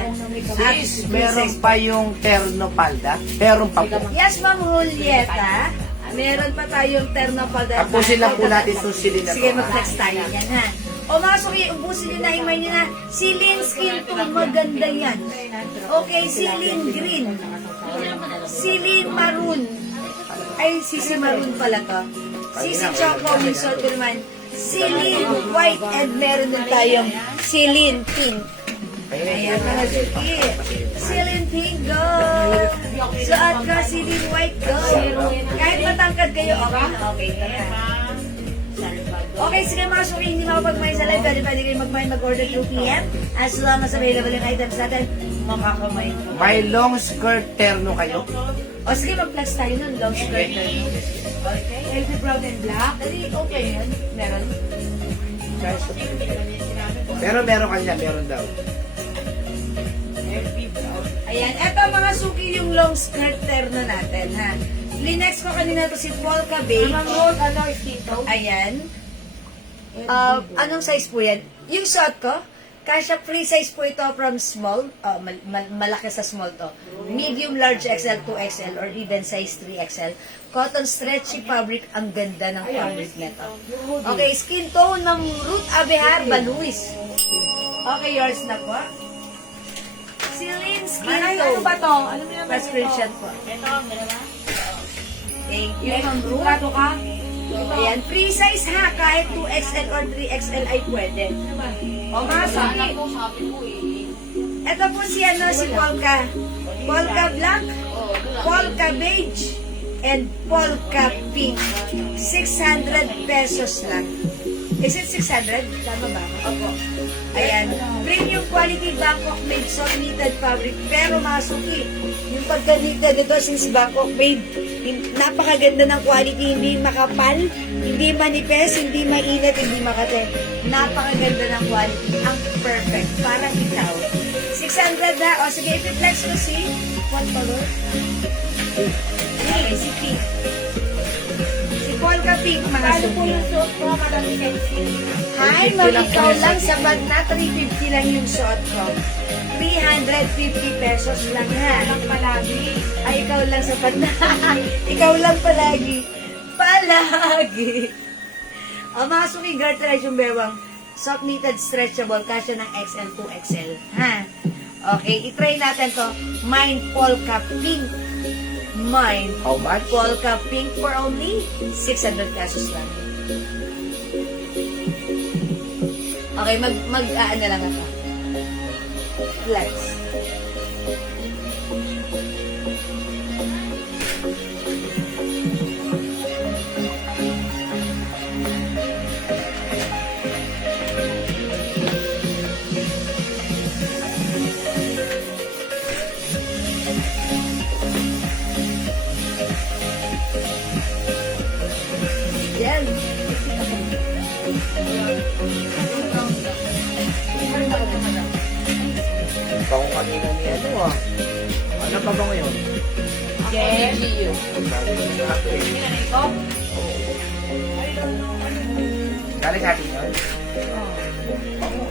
Sis, meron pa yung terno palda? Meron pa po. Yes, Ma'am Julieta. Meron pa tayong terno palda. Tapusin lang po natin itong silin na to. Sige, mag-flex tayo yan, ha? O mga suki, ubusin nyo na, himay nyo na. Celine Skin Tone, maganda yan. Okay, Celine Green. Celine Maroon. Ay, Sisi Maroon pala to. Sisi Choco, yung sort ko naman. Celine White, and meron din tayong Celine Pink. Ayan, mga suki. Celine Pink, go! Suot ka, Celine White, go! Kahit matangkad kayo, okay na okay na yan. Okay, sige mga suki, hindi makapag-mine sa live. Pwede kayo mag-order 2 p.m. As long as available yung items natin, makaka-mine ko. May long skirt terno kayo? O sige, mag-plus tayo nun, long skirt. Okay, healthy brown and black. Dali, okay yun. Meron. Pero meron kanina, meron daw. Ayan, eto mga suki yung long skirt terno natin, ha. Linex ko kanina to si Polka Beige. Ayan. Anong size po yan? Yung suot ko, Kasha free size po ito from small, malaki sa small to. Medium, large XL, 2XL, or even size 3XL. Cotton stretchy fabric, ang ganda ng fabric nito. Okay, skin tone ng Ruth Abehar Baluis. Okay, yours na po. Celine skin Ay, tone. ano ba to? Ano mo naman Pa-screenshot po. Thank you. Sigurado ka? Ayan, free size ha, kahit 2XL or 3XL ay pwede. O mga suki. Ito po si Polka. Polka Black, Polka Beige, and Polka Pink. 600 pesos lang. Is it 600? Tama ba? Opo. Ayan. Premium quality Bangkok made soft knitted fabric. Pero mga suki, yung pagka-knitted ito since Bangkok made, napakaganda ng quality. Hindi makapal, hindi manipes, hindi mainit, hindi makate. Napakaganda ng quality. Ang perfect. Parang ikaw. 600 na. O sige, i-flex mo si what color? Okay, si Pink. Si Polka Pink, mga Ano po suki. yung suot ko, Madam Sexy? Hi, ma'am, ikaw lang sapat na 350 lang yung suot ko. 350 pesos lang ha. Walang palagi. Ay, ikaw lang sapat na. Ikaw lang palagi. Palagi. O, mga suki, garterize yung bewang. Soft knitted stretchable, kasya ng XL to XL. Ha? Okay, itry natin to. Mine Polka Pink. Mine How much? Polka Pink for only 600 pesos lang. Okay, ano lang ito. Flex. Yan. Bango kanina ni ano ah. Ano pa ba ngayon? Yes. Galing sa atin yun? Bango.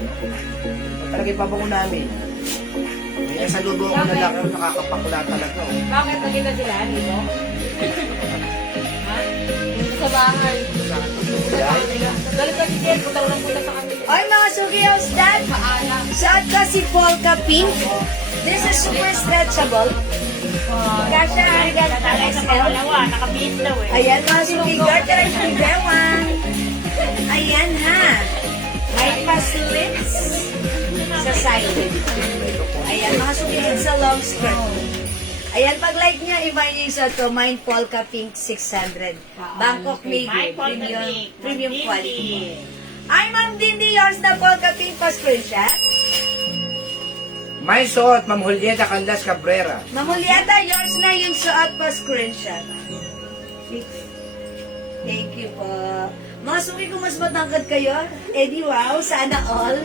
Talaga ipabango namin. May nasa lubo ako na lang, pero nakakapakula talaga. Oh. Bakit nakita sila dito? Ha? Sa bahay. Galit ka si Jen, punta ko lang punta sa kanila. Ay, mga sugiyos, dad! Paalam. Suot ko si Polka Pink. This is super stretchable. Kasha hanggang XL. Nakabihis daw eh. Ayan, mga sumigar, tayo sa bewang. Ayan, ha. May pa-slits sa side. Ayan, mga sumigar sa long skirt. Ayan, pag-like niya, i-buy niyo sa to, Mine Polka Pink 600. Bangkok made premium quality. Ay, Ma'am Dindi, yours na Polka Pink pa-screenshot. May suot, Ma'am Julieta Canlas Cabrera. Ma'am Julieta, yours na yung suot pa-screenshot. Thank you po. Mga suki, kung mas matangkad kayo, edi wow, sana all.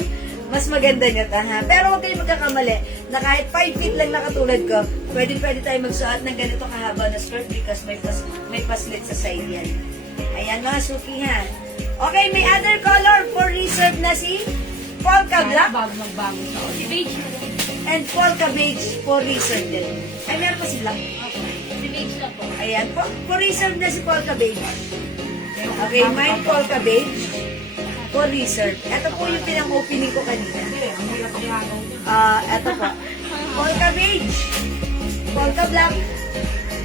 Mas maganda nyo ta, ha? Pero huwag kayong magkakamali na kahit 5 feet lang na katulad ko, pwede tayo magsuot ng ganito kahaba na skirt because may paslit sa side yan. Ayan, mga suki, ha? Okay, may other color for reserve na si Polka Black Bago magbago sa si Beige. and Polka Beige for reserve din. Ay, meron pa si Black. Si Beige na po. Ayan, for reserve na si Polka Beige. Okay, mine Polka Beige for reserve. Ito po yung pinang-opening ko kanina. Ito po. Polka Beige. Polka Black.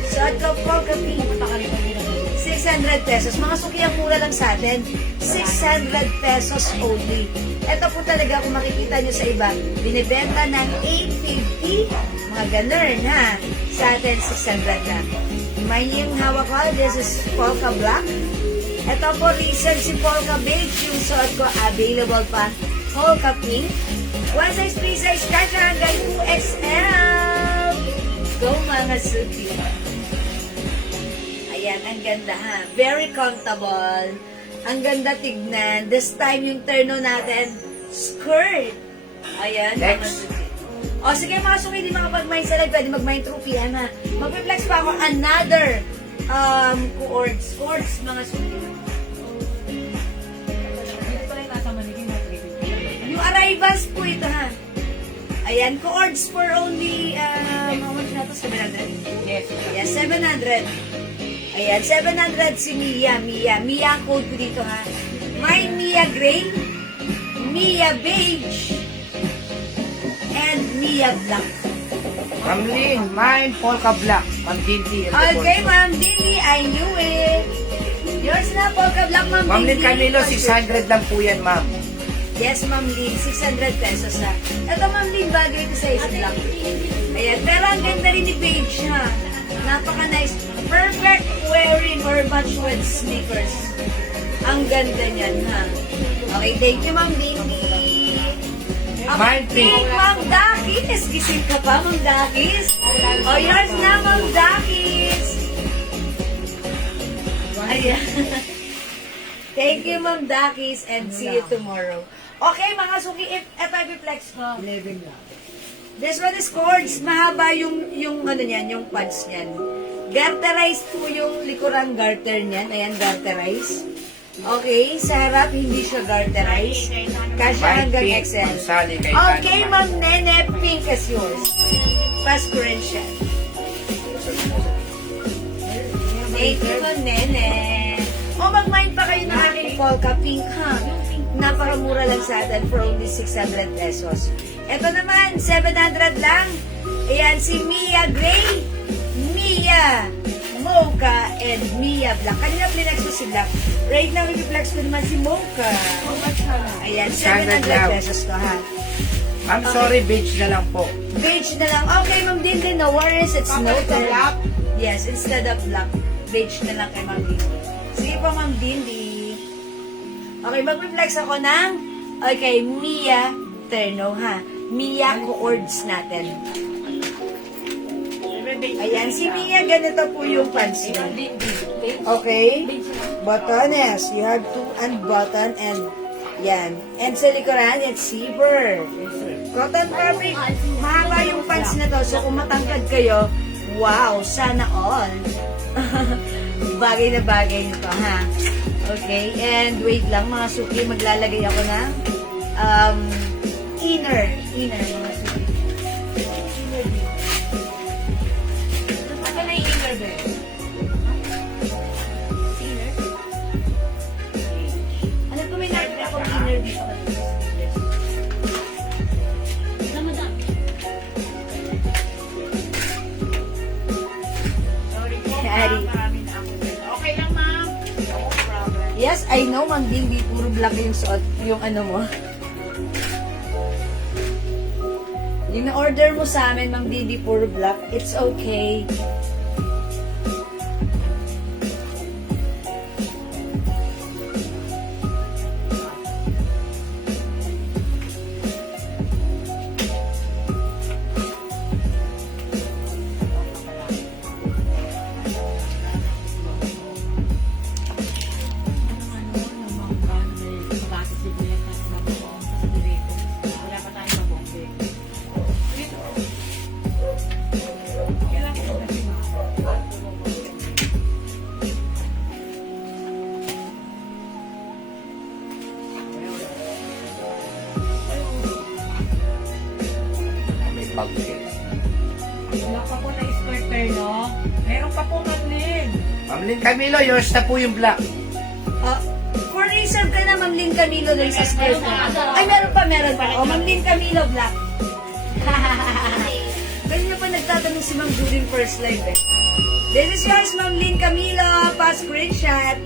Suot ko Polka Pink. 600 pesos. Mga suki, ang mura lang sa atin. 600 pesos only. Ito po talaga kung makikita nyo sa iba. Binibenta ng 850. Mga ganun, ha? Sa atin, 600 na. May yung hawak ko. This is Polka Black. Ito po, research si Polka Beige. Yung suot ko, available pa. Polka Pink. One size, three size, kasha hanggang 2XL. Go, mga suki. Ayan, ang ganda ha. Very comfortable. Ang ganda tignan. This time yung terno natin, skirt. Ayan. Next. O sige mga suki, di makapag-mind sa live, pwede mag-mind through PM ha. Mag-flex pa ako another chords, mga suki. Dito pala yung nasa manigin na 350. Yung arrivals po ito ha. Ayan, coords for only, how much na to? 700? Yes. Yes, 700. Ayan, 700 si Mia. Mia ang code ko dito ha. May Mia Gray, Mia Beige, and Mia Black. Ma'am Lynn, mine polka black. Ma'am Dindy. Okay, Ma'am Dini, I knew it. Yours na, Polka Black, Ma'am Ma'am Lynn Dini. Camilo, 600 lang po yan, ma'am. Yes, Ma'am Lynn, 600 pesos na. Ito, Ma'am Lynn, bagay ito sa isang black. Ayan, pero ang ganda rin ni Beige, ha? Napaka-nice. Perfect wearing or match with sneakers. Ang ganda niyan, ha? Okay, thank you, Ma'am Dini. Mine pink. Ma'am Dakis. Gising ka pa, Ma'am Dakis? O, yours na, Ma'am Dakis. Ayan. Thank you, Ma'am Dakis, and see you tomorrow. Okay, mga suki, eto i-flex ko. 11 lang. This one is cords. Mahaba yung ano niyan, yung pads niyan. Garterized po yung likurang garter niyan. Ayan, garterized. Okay, sa harap, hindi siya garterized. Kasya Mine hanggang pink. XL. Ma'am Sally, kay Okay, Tano. Ma'am Nene, pink is yours. Pascual siya. Thank you, Ma'am Nene. O, mag-mind pa kayo ng aking polka pink, ha? Napakamura lang sa atin for only 600 pesos. Ito naman, 700 lang. Ayan, si Mia Gray, Mia Mocha, and Mia Black. Kanina flex ko si Black. Right now, i-flex ko naman si Mocha. Ayan, 700 pesos to, ha? Ma'am, sorry, beige na lang po. Beige na lang. Okay, Ma'am Dindy, no worries. It's noted. Yes, instead of black. Beige na lang kay Ma'am Dindy. Sige po, Ma'am Dindy. Okay, mag-reflex ako ng, okay, Mia Terno, ha? Mia coords natin. Ayan, si Mia, ganito po yung pants niya. Okay? Buttoness. You have to unbutton and yan. And sa likuran, it's zipper. Cotton fabric. Mahaba yung pants na to. So, kung matangkad kayo, wow, sana all. Bagay na bagay nito, ha? Okay, and wait lang, mga suki, maglalagay ako ng inner, mga suki. Asa na yung inner bed? Inner? Ano po, may nakita akong inner dito. Sorry po, Sorry. marami na ako. Okay lang, ma'am. No problem. Yes, I know, Ma'am Dindy, puro black yung suot, yung ano mo. Yung na-order mo sa amin, Ma'am Dindy, puro black, it's okay. Wala pa tayong mabombe. May pag-cake. Wala pa po na starter, no? Meron pa po, Ma'am Lynn. Ma'am Lynn Camilo, yours na po yung black. For reserve ka na, Ma'am Lynn Camilo, dun sa skirt mo. Ay, meron pa. O, Ma'am Lynn Camilo, black. Ganyan pa nagtatanong si Ma'am during first live eh. This is yours, Ma'am Lynn Camilo. Pa-screenshot.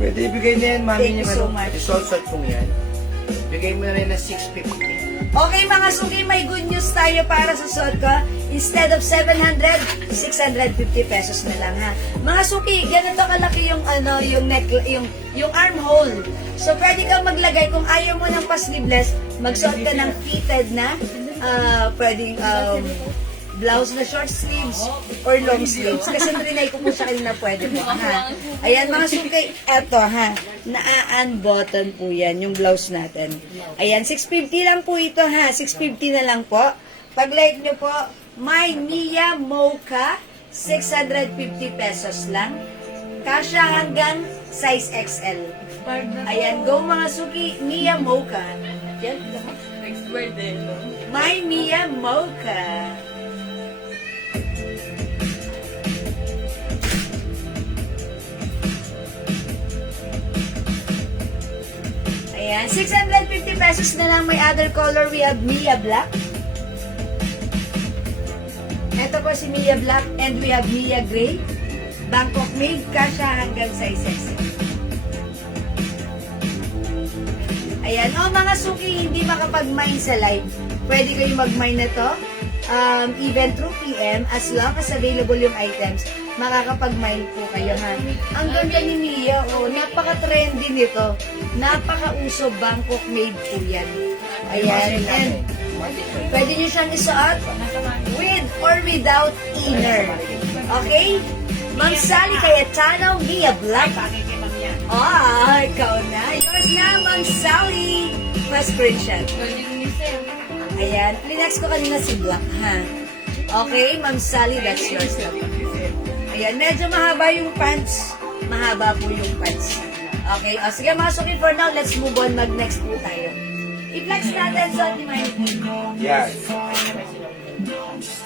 Pwede ibigay na yan, mami. Thank you so much. Isol-sot kong yan. Bigay mo na rin na 650. Okay, mga suki, may good news tayo para sa suot ko. Instead of 700, 650 pesos na lang, ha. Mga suki, ganito kalaki yung ano, yung neck, yung armhole. So pwede kang maglagay kung ayaw mo ng pa-sleeveless, magsuot ka ng fitted na pwedeng blouse na short sleeves or long sleeves. Kasi trinay ko po sa kanina pwede po, ha. Ayan, mga suki, eto, ha. Na-unbutton po yan, yung blouse natin. Ayan, 650 lang po ito, ha. 650 na lang po. Pag-like nyo po, My Mia Mocha, 650 pesos lang. Kasya hanggang size XL. Ayan, go mga suki, Mia Mocha. yan. Next birthday, no? My Mia Mocha. Ayan, 650 pesos na lang. May other color. We have Mia Black. Ito po si Mia Black and we have Mia Gray. Bangkok made, kasha hanggang sizes. Ayan, mga suki hindi makapag-mine sa live. Pwede kayo mag-mine na to. Even through PM, as long as available yung items, makakapag-mine po kayo, ha. Ang ganda ni Mia, napaka-trendy nito. Napaka-uso, Bangkok made po yan. Ayan, and pwede nyo siyang isuot with or without inner. Okay? Ma'am Sally Cayetano, Mia Black. Ikaw na. Yours na, Ma'am Sally. Pa-screenshot. Ayan. Linex ko kanina si Black, ha? Okay, Ma'am Sally, that's yours. Ayan, medyo mahaba yung pants. Mahaba po yung pants. Okay, sige mga suki, for now, let's move on. Mag-next po tayo. I-flex natin sa ating mga Yan.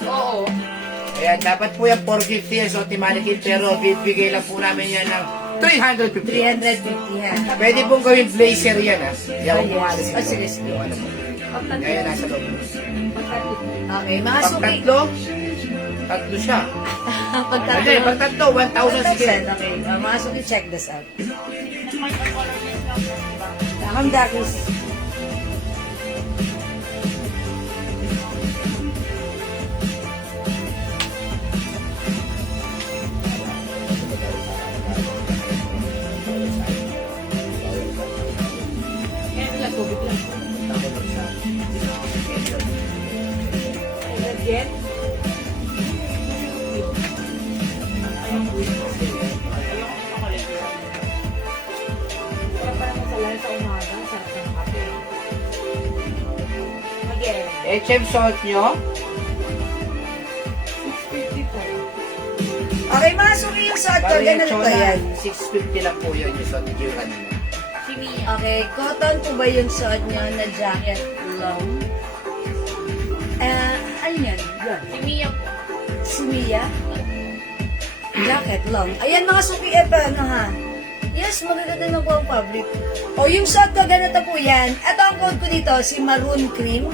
Oo. Ayan, dapat po yan 450 yan, so Timanikin, pero bibigay lang po namin yan ng 350. 350, ha? Pwede pong gawing blazer yan, ha? Yan Oh, po yes. maalis Sige, sige. yung ano po. Yan, nasa loob. Okay, mga Pag suki. tatlo siya. Pagtatlo. Hindi, pag tatlo, 1,000 sige. Okay, mga suki, check this out. Ma'am Dakis. Again? Again. HM suot nyo? Okay, mga suki yung suot ko. Bali, Ganun to yan. 650 lang po yun yung suot nyo kanina. Si Mia. Okay, cotton po ba yung suot nyo na jacket long? Ano yan? Si Mia po. Si Mia? Jacket long. Ayan mga suki, ano ha? Yes, magaganda na po ang fabric. O, yung suot ko, ganito po yan. Ito ang code ko dito, si Maroon Cream.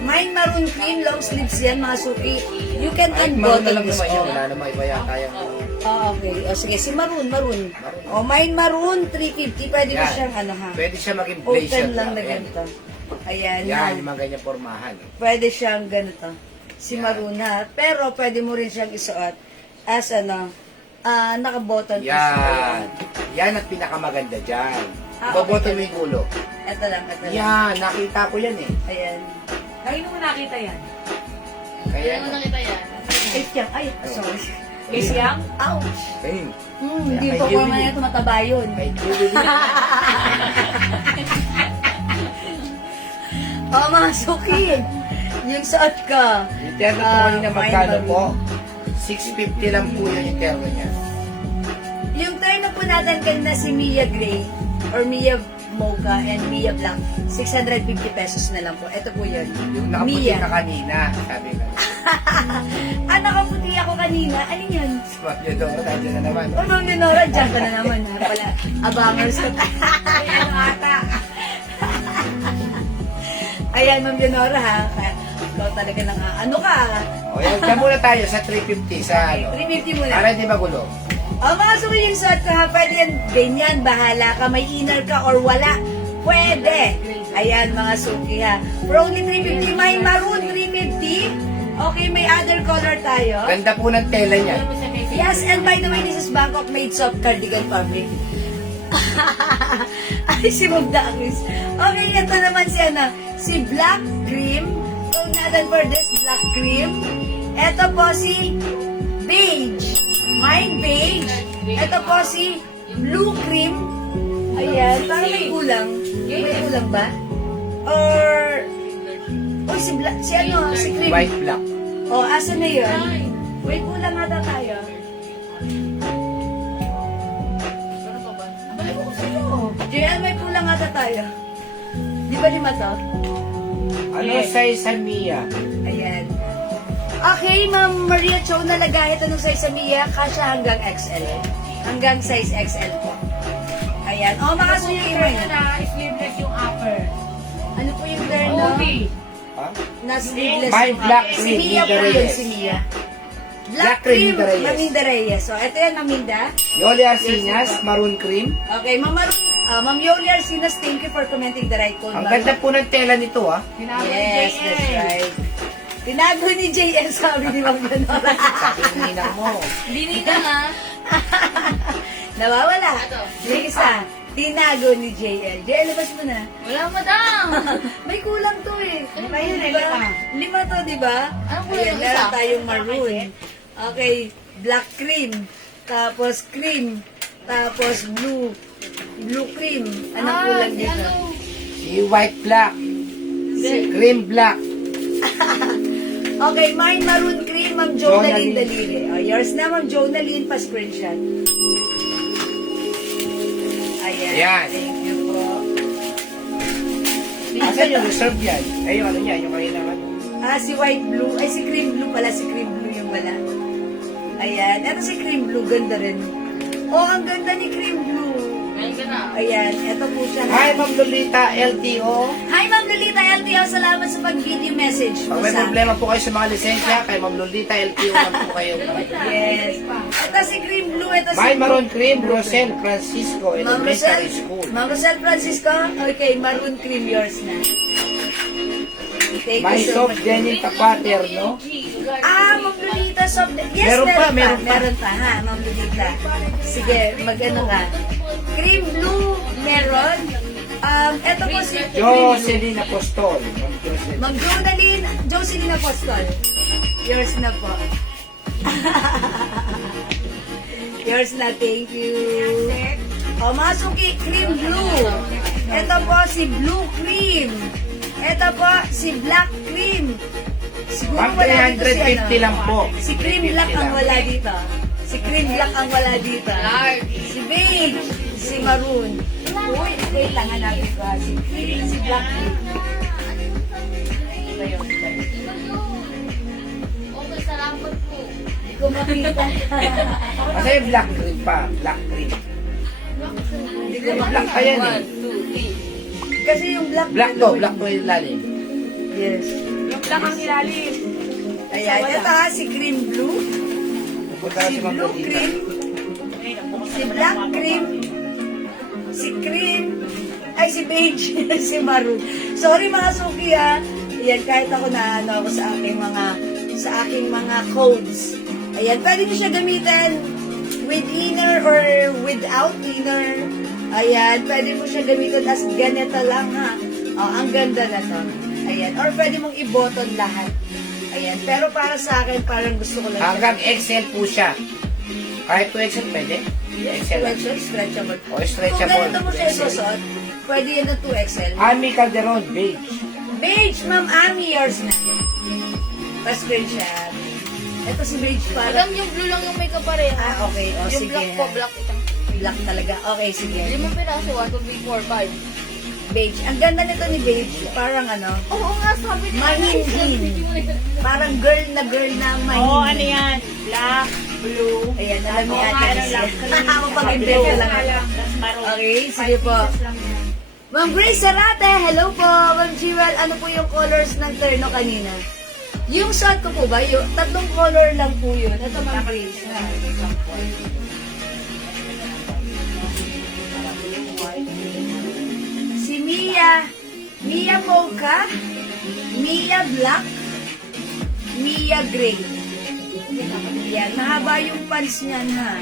Mine Maroon Cream, long sleeves yan, mga suki. You can Ay, maroon na unbutton lang this naman yun. all. Wala naman iba yata yung... Okay. O, sige, si Maroon. O, mine Maroon, 350. Pwede mo Yan. siyang, ano ha? Pwede siya maging blazer Open lang na Ayan. ganito. Ayan, Yan, ha? yung mga ganyan pormahan. Pwede siyang ganito. Si Yan. Maroon, ha? Pero pwede mo rin siyang isuot as, naka-button. Yan. Yan ang pinakamaganda dyan. Baboto mo yung ulo. Ito lang. Yan, nakita ko yan eh. Ayan. Kanino mo nakita yan? Kaya, Kailan mo nakita yan? Ay, siyang. Ay, sorry. Is yang? Ouch! ayun. Hindi Kay po Julie. ko man tumataba yun. Kay Julie. Mga suki. Yung suot ko. Yung terno po kanina magkano po? 650 lang po yun yung terno niya. Yung terno po natin kanina si Mia Gray or Mia Mocha and Mia Black, 650 pesos na lang po. Ito po yun. Yung nakaputi Mia. ka kanina, sabi ko. Nakaputi ako kanina. Ano yun? Mafia doon, nandiyan na naman. O, Ma'am Leonora, dyan ka na naman. Ha? Pala, abangers ka. Ano ata? Ayan, Ma'am Leonora, ha? Ikaw talaga nang ano ka. O yan, dyan muna tayo sa 350 sa ano. 350 muna. Para hindi magulo. Mga suki yung suot ko ha, pwede yan, ganyan, bahala ka, may inner ka or wala, pwede. Ayan mga suki ha. For only 350, may maroon 350. Okay, may other color tayo. Ganda po ng tela niya. Yes, and by the way, this is Bangkok made soft cardigan fabric. Ay, si Magdakis. Okay, ito naman si Black Cream. So, natin for this Black Cream. Ito po si Beige. Mine beige. Ito po si blue cream. Ayan, parang may kulang. May kulang ba? Or si cream. White black. Oh, asa na yun? May kulang ata tayo. Ano pa ba? Balik ko sa'yo. Jian, may kulang ata tayo. Di ba 5 to? Ano size sa Mia? Ayan. Okay, Ma'am Maria Cho, nalagay. Anong size sa Mia? Kasya hanggang XL. Hanggang size XL po. Ayan. O, makasuyo yung Terno na sleeveless yung upper. Ano po yung terno? Obi. Ha? Na sleeveless. My yung black upper. cream, Si Mia po Minda yun, Reyes. si Mia. Black cream, Minda Reyes. Maminda Reyes. So, ito yan, Maminda. Yoli Arcinas, maroon cream. Okay, Ma'am Yoli Arcinas, thank you for commenting the right code. Ang Ma'am. ganda po ng tela nito, ah. Tinago ni Yes, JL. that's right. Tinago ni JL, sabi ni Ma'am Leonora. Ninang mo. Hindi na nga. Nawawala. Ito. Yung isa, tinago ni JL. JL, labas mo na. Wala, madam. May kulang to eh. Lima yun eh, Diba? 5. 5 to, di ba? Anong kulang Ayan, yung meron isa? tayong maroon. Okay, black cream. Tapos cream. Tapos blue. Blue cream. Anong kulang si dito? ano? Si white black. Si cream black. Okay, mine maroon cream, Ma'am Jonaline. Jonaline Daliri. Oh, yours na, Ma'am Jonaline, pa-screenshot. Ayan. Ayan. Thank you po. Asan yung reserve yan? Ay, yung ano niya, yung kanina ano. Si white blue. Ay, si cream blue pala. Si cream blue yung wala. Ayan. Ito si cream blue. Ganda rin. Oh, ang ganda ni cream blue. Ngayon ka na. Ayan. Ito po siya. Hi, Ma'am Lolita, LTO. Hi, Ma'am Lolita LTO. Salamat sa pag-video message Pag mo may sa problema po kayo sa mga lisensya, kay Ma'am Lolita, LTO lang po kayo. Yes. Ito si cream blue. Ito si My Maroon Cream, Rosel Francisco, Ma'am Elementary Rosel. School. Ma'am Rosel Francisco. Okay, maroon cream yours na. Thank My you so soft much. denim tapater, no? Ma'am Lolita, soft. Yes, Meron pa, meron pa. Meron pa, ha, Ma'am Lolita. Sige, mag-ano ka. Cream blue, meron. Ito po si Jocelyn Apostol. Ma'am Jocelyn. Ma'am Jocelyn Apostol. Yours na po. Yours na, thank you. O, Masuki, cream blue. Ito po si blue cream. Ito po si black cream. Siguro Ma'am, wala dito 350 lang po. Si cream black 350 ang lang. wala dito. Si cream black ang wala dito. Si beige, si maroon. Uy, wait lang, hanapin ko. Si cream, si black cream. Ito yun. Okay, salamat po. Hindi ko makita. Kasi yung black cream pa, black cream. Hindi ko Black makita. pa yan eh. 1, 2, 3. Kasi yung black. Black to, black to yung lalim. Yes. Yung black ang ilalim. Ayan, ito ha, si cream blue. Pupunta na Si si Ma'am blue Lolita. cream. Si black cream. Si cream. Ay, si beige. Si maroon. Sorry mga suki ha. Ayan, kahit ako na ano ako sa aking mga codes. Ayan, pwede nyo siya gamitin with inner or without inner. Ayan, pwede mo siya gamitin as ganito lang ha. Oh, ang ganda na to. Ayan, or pwede mong i-button lahat. Ayan, pero para sa akin, parang gusto ko lang Hanggang XL po siya. Kahit 2XL pwede? XL lang. stretchable. O, stretchable. Kung ganito mo siya isusot, pwede yan ng 2XL. Ami Calderon, beige. Beige, Ma'am Ami, yours na. Pa-screenshot. Ito si Beige para. Madam, yung blue lang yung may kapareha. Okay. O, Yung sige. black po, black ito. Black talaga. Okay, sige. 5 piraso, 1, 2, 3, 4, 5. Beige. Ang ganda nito ni Beige. Parang ano, Oo nga, sabi niya. Mahinhin. Parang girl na mahinhin. Oo, ano yan? Black, blue. Ayan, alam ni Oo, Ate ano Alicia. lang. Mapag-invento lang ako. Tapos maroon. Okay, sige po. Ma'am Grace Sarate, hello po. Ma'am Jewel, ano po yung colors ng terno kanina? Yung shot ko po ba? Yung tatlong color lang po yun. Ito Ma'am Grace. Ha? Si Mia Mocha, Mia Black, Mia Gray. Yan, mahaba yung pants niyan ha.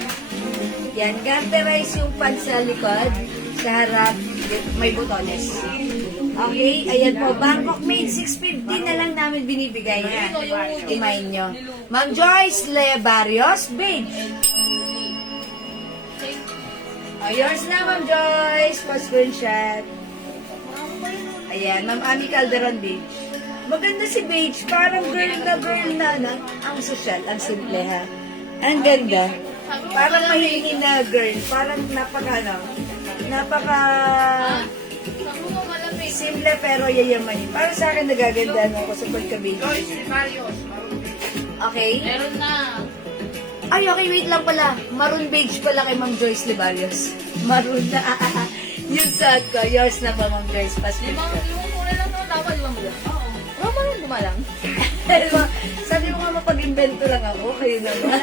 Yan, garterize yung pants sa likod, sa harap, may butones. Okay, ayan po, Bangkok made 650 na lang namin binibigay ha. Imayin nyo. Ma'am Joyce Le Barrios, beige. Oh, yours na, Ma'am Joyce. Pa-screenshot. Ayan, Ma'am Ami Calderon, beige. Maganda si beige. Parang girl na. Ang social, ang simple ha. Ang ganda. Parang mahingin na girl. Parang napaka. Sabi mo, wala Simple pero yayamanin. Para sa akin nagagandaan ako sa pagka-beige. Joyce Marios. Okay? Meron na. Ay, okay, wait lang pala. Maroon beige pala kay Ma'am Joyce Libarios. Maroon na. Yung sad ko. Yours na ba, Ma'am Joyce? Passport Limang ko. kulay lang naman. Dapat limang kulay. Oo. Maroon gumalang. Sabi mo nga mapag-invento lang ako. Kayo naman.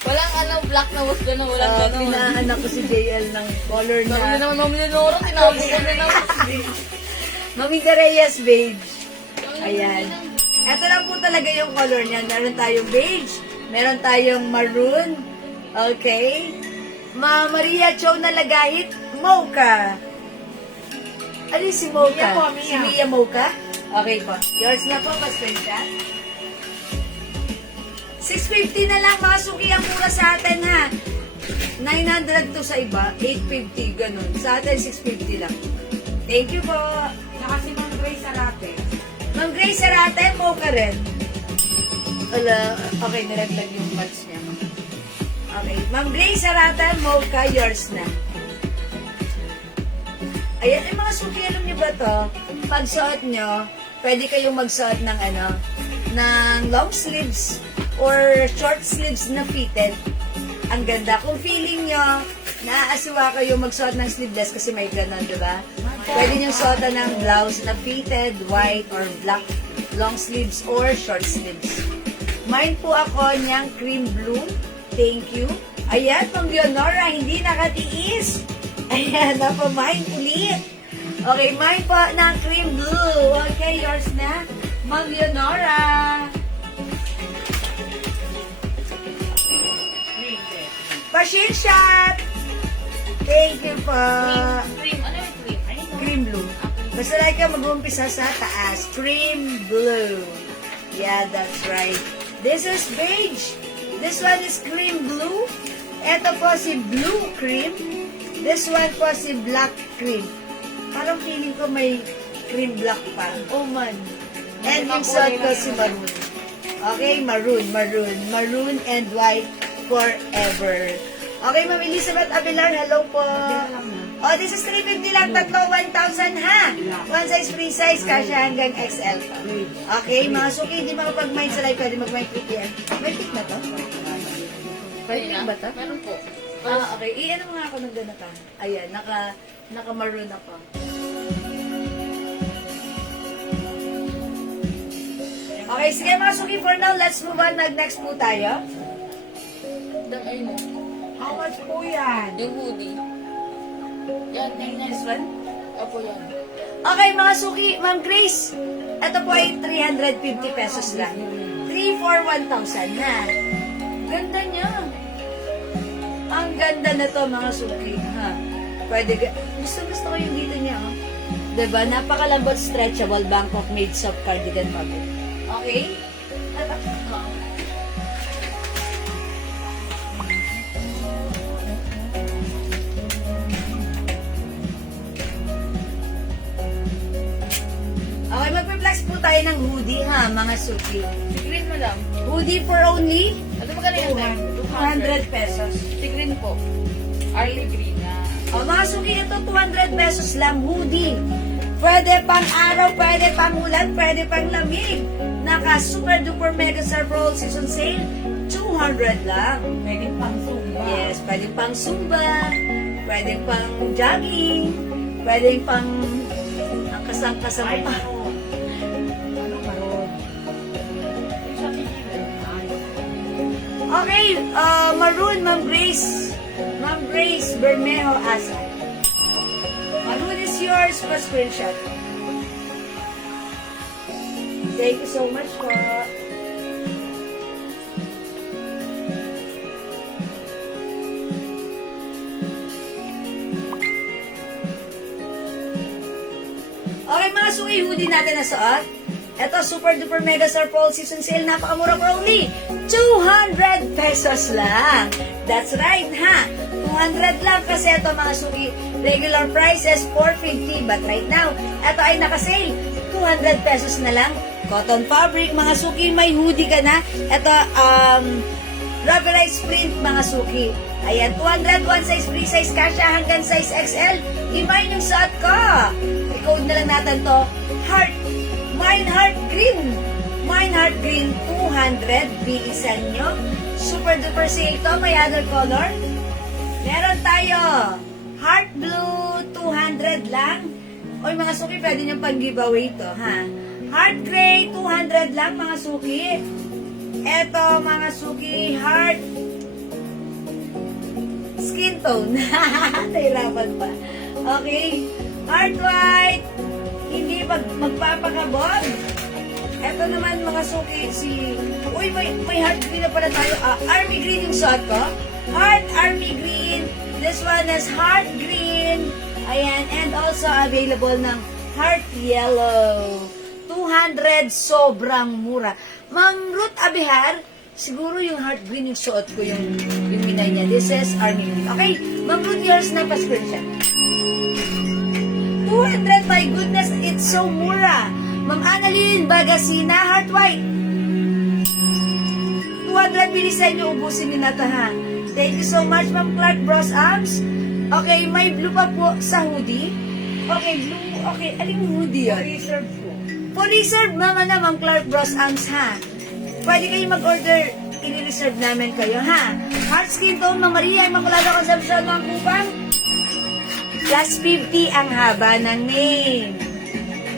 Walang ano, black na was gano'n. Walang gano'n. Pinaanak ko si JL ng color Sabi na. naman, Mami Lenora, tinabi ko na naman. Mami Gareyas beige. Ayan. Ito lang po talaga yung color niya. Meron tayong beige. Meron tayong maroon. Okay. Maria Cho na lagahit. Mocha. Ano yung si Mocha? Mia po, Mia. Si Mia Mocha? Okay po. Yours na po, pasensya. 650 na lang mga suki ang mura sa atin ha. 900 to sa iba, 850 ganun. Sa atin 650 lang. Thank you po. Saka si Ma'am Grace Arate. Ma'am Grace Arate, Mocha rin. Wala, okay, nilaglag yung pants niya. Okay, Ma'am Grace Arate, Mocha, yours na. Ayan, yung mga suki, alam niyo ba to? Pag suot nyo, pwede kayong magsuot ng ano, ng long sleeves or short sleeves na fitted. Ang ganda. Kung feeling nyo, naaasiwa kayo magsuot ng sleeveless kasi may ganon, di ba? Pwede nyo suotan ng blouse na fitted, white or black, long sleeves or short sleeves. Mine po ako niyang cream blue. Thank you. Ayan, Ma'am Leonora, hindi nakatiis. Ayan, napamine ulit. Okay, mine po ng cream blue. Okay, yours na. Ma'am Leonora. Bashir shot. Thank you po. Cream. Ano yung cream? Cream blue. Basta like ka mag-umpisa sa taas. Cream blue. Yeah, that's right. This is beige. This one is cream blue. Ito po si blue cream. This one po si black cream. Parang feeling ko may cream black pa. Oh man. And yung suot ko si maroon. Okay, maroon, maroon. Maroon and white forever. Okay, Ma'am Elizabeth Abelar, hello po. Oh, this is 350 lang, tatlo, 1,000 ha. One size, free size, kasya hanggang XL. Okay, mga suki, hindi makapag-mind sa live, pwede mag-mind click yan. May pick na to? May pick ba to? Meron po. Ah, okay. I-ano nga ako ng ganito. Ayan, naka-maroon ako. Okay, sige mga suki, for now, let's move on. Next po tayo. Ayun. How much po yan? Yung hoodie. Yan, yan. This one? Opo yan. Okay, mga suki, Ma'am Grace. Ito po ay 350 pesos lang. 3 for 1,000 na. Ganda niya. Ang ganda na to, mga suki. Ha? Pwede, gusto ko yung dito niya. Oh. Diba? Napakalambot, stretchable, Bangkok made soft cardigan fabric. Okay? Okay, magpe-flex po tayo ng hoodie ha, mga suki. Green mo lang. Hoodie for only Ano magkano yan, ma'am? 200 pesos. Si green po. Arlie green na. O mga suki, ito 200 pesos lang, hoodie. Pwede pang araw, pwede pang ulan, pwede pang lamig. Naka super duper mega star pro season sale, 200 lang. Pwede pang Zumba. Yes, pwede pang zumba, pwede pang jogging, pwede pang ang kasang-kasang Ay, pa. maroon. Ano maroon? Yung sa pigilan. Okay, maroon, Ma'am Grace. Ma'am Grace Bermejo Asa. Maroon is yours for screenshot. Thank you so much po. Okay, mga suki, hoodie natin na suot. Ito, super duper mega star fall season sale. Napakamura for only 200 pesos lang. That's right, ha? 200 lang kasi ito, mga suki. Regular price is 450. But right now, ito ay nakasale. 200 pesos na lang. Cotton fabric, mga suki, may hoodie ka na. Ito, rubberized print mga suki. Ayan, 200, one size, free size, kasha hanggang size XL. Imay yung suot ko. I-code na lang natin to. Heart. Mine Heart Green. Mine Heart Green 200. Biisan nyo. Super duper sale to. May other color. Meron tayo. Heart Blue 200 lang. Oy mga suki, pwede nyo pang giveaway to, ha? Heart Gray 200 lang mga suki. Eto mga suki, Heart Skin Tone. Nahirapan pa. Okay. Heart White. Hindi magpapakabog. Eto naman mga suki, uy, may Heart Green na pala tayo. Army Green yung suot ko. Heart Army Green. This one is Heart Green. Ayan. And also available ng Heart Yellow. 200, sobrang mura. Ma'am Ruth Abihar, siguro yung Heart Green yung suot ko, yung minay niya. This is Army Green. Okay, Ma'am Ruth, yours na pa-screenshot. 200, my goodness, it's so mura. Ma'am Annalyn Bagasina, Heart White. 200, bilisan nyo, ubusin nyo na ito, ha. Thank you so much, Ma'am Clark Bros Arms. Okay, may blue pa po sa hoodie. Okay, blue. Okay, aling hoodie yun? Reserve po. Fully served, Ma'am Clark Bros Arms, ha. Pwede kayo mag-order, i-reserve namin kayo, ha. Heart Skin Tone, Ma'am Maria, Immaculada Concepcion, Ma'am Kupang. Plus 50 ang haba ng name.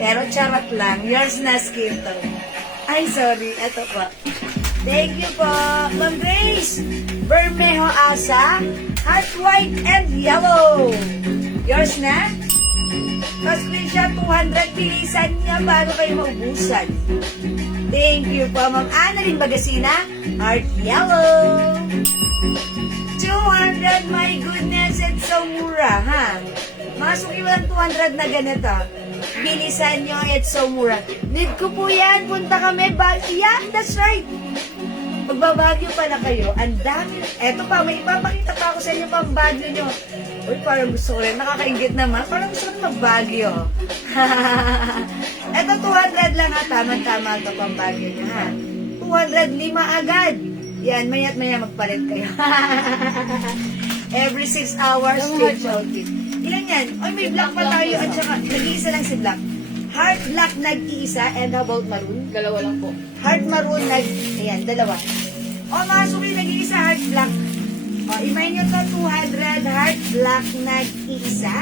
Pero charot lang, yours na Skin Tone. Ay, sorry, eto po. Thank you po, Ma'am Grace. Bermejo Asa, Heart White and Yellow. Yours na? Pa-screenshot 200, bilisan niya bago kayo maubusan. Thank you po, Ma'am Annalyn Bagasina. Heart Yellow. 200, my goodness, it's so mura, ha? Mga suki walang 200 na ganito. Bilisan nyo, it's so mura. Need ko po yan, punta kami. Yan, that's right. Magbabagyo pala kayo, ang dami. Eto pa, may ipapakita pa ako sa inyo pang bagyo nyo. Uy, parang gusto ko rin. Nakakaingit naman. Parang gusto ko rin magbagyo. Eto, 200 lang ha. Tama-tama ito pang bagyo nyo ha. 205 agad. Yan, maya't maya magpalit kayo. Every 6 hours, change outfit. Ilan yan? Uy, may black pa tayo. At saka, nag-iisa lang si black. Heart black nag-iisa. And how about maroon? Dalawa lang po. Heart maroon ayan, dalawa. O mga suki, nag-iisa, heart black. O, imay nyo to, 200, heart black nag-iisa.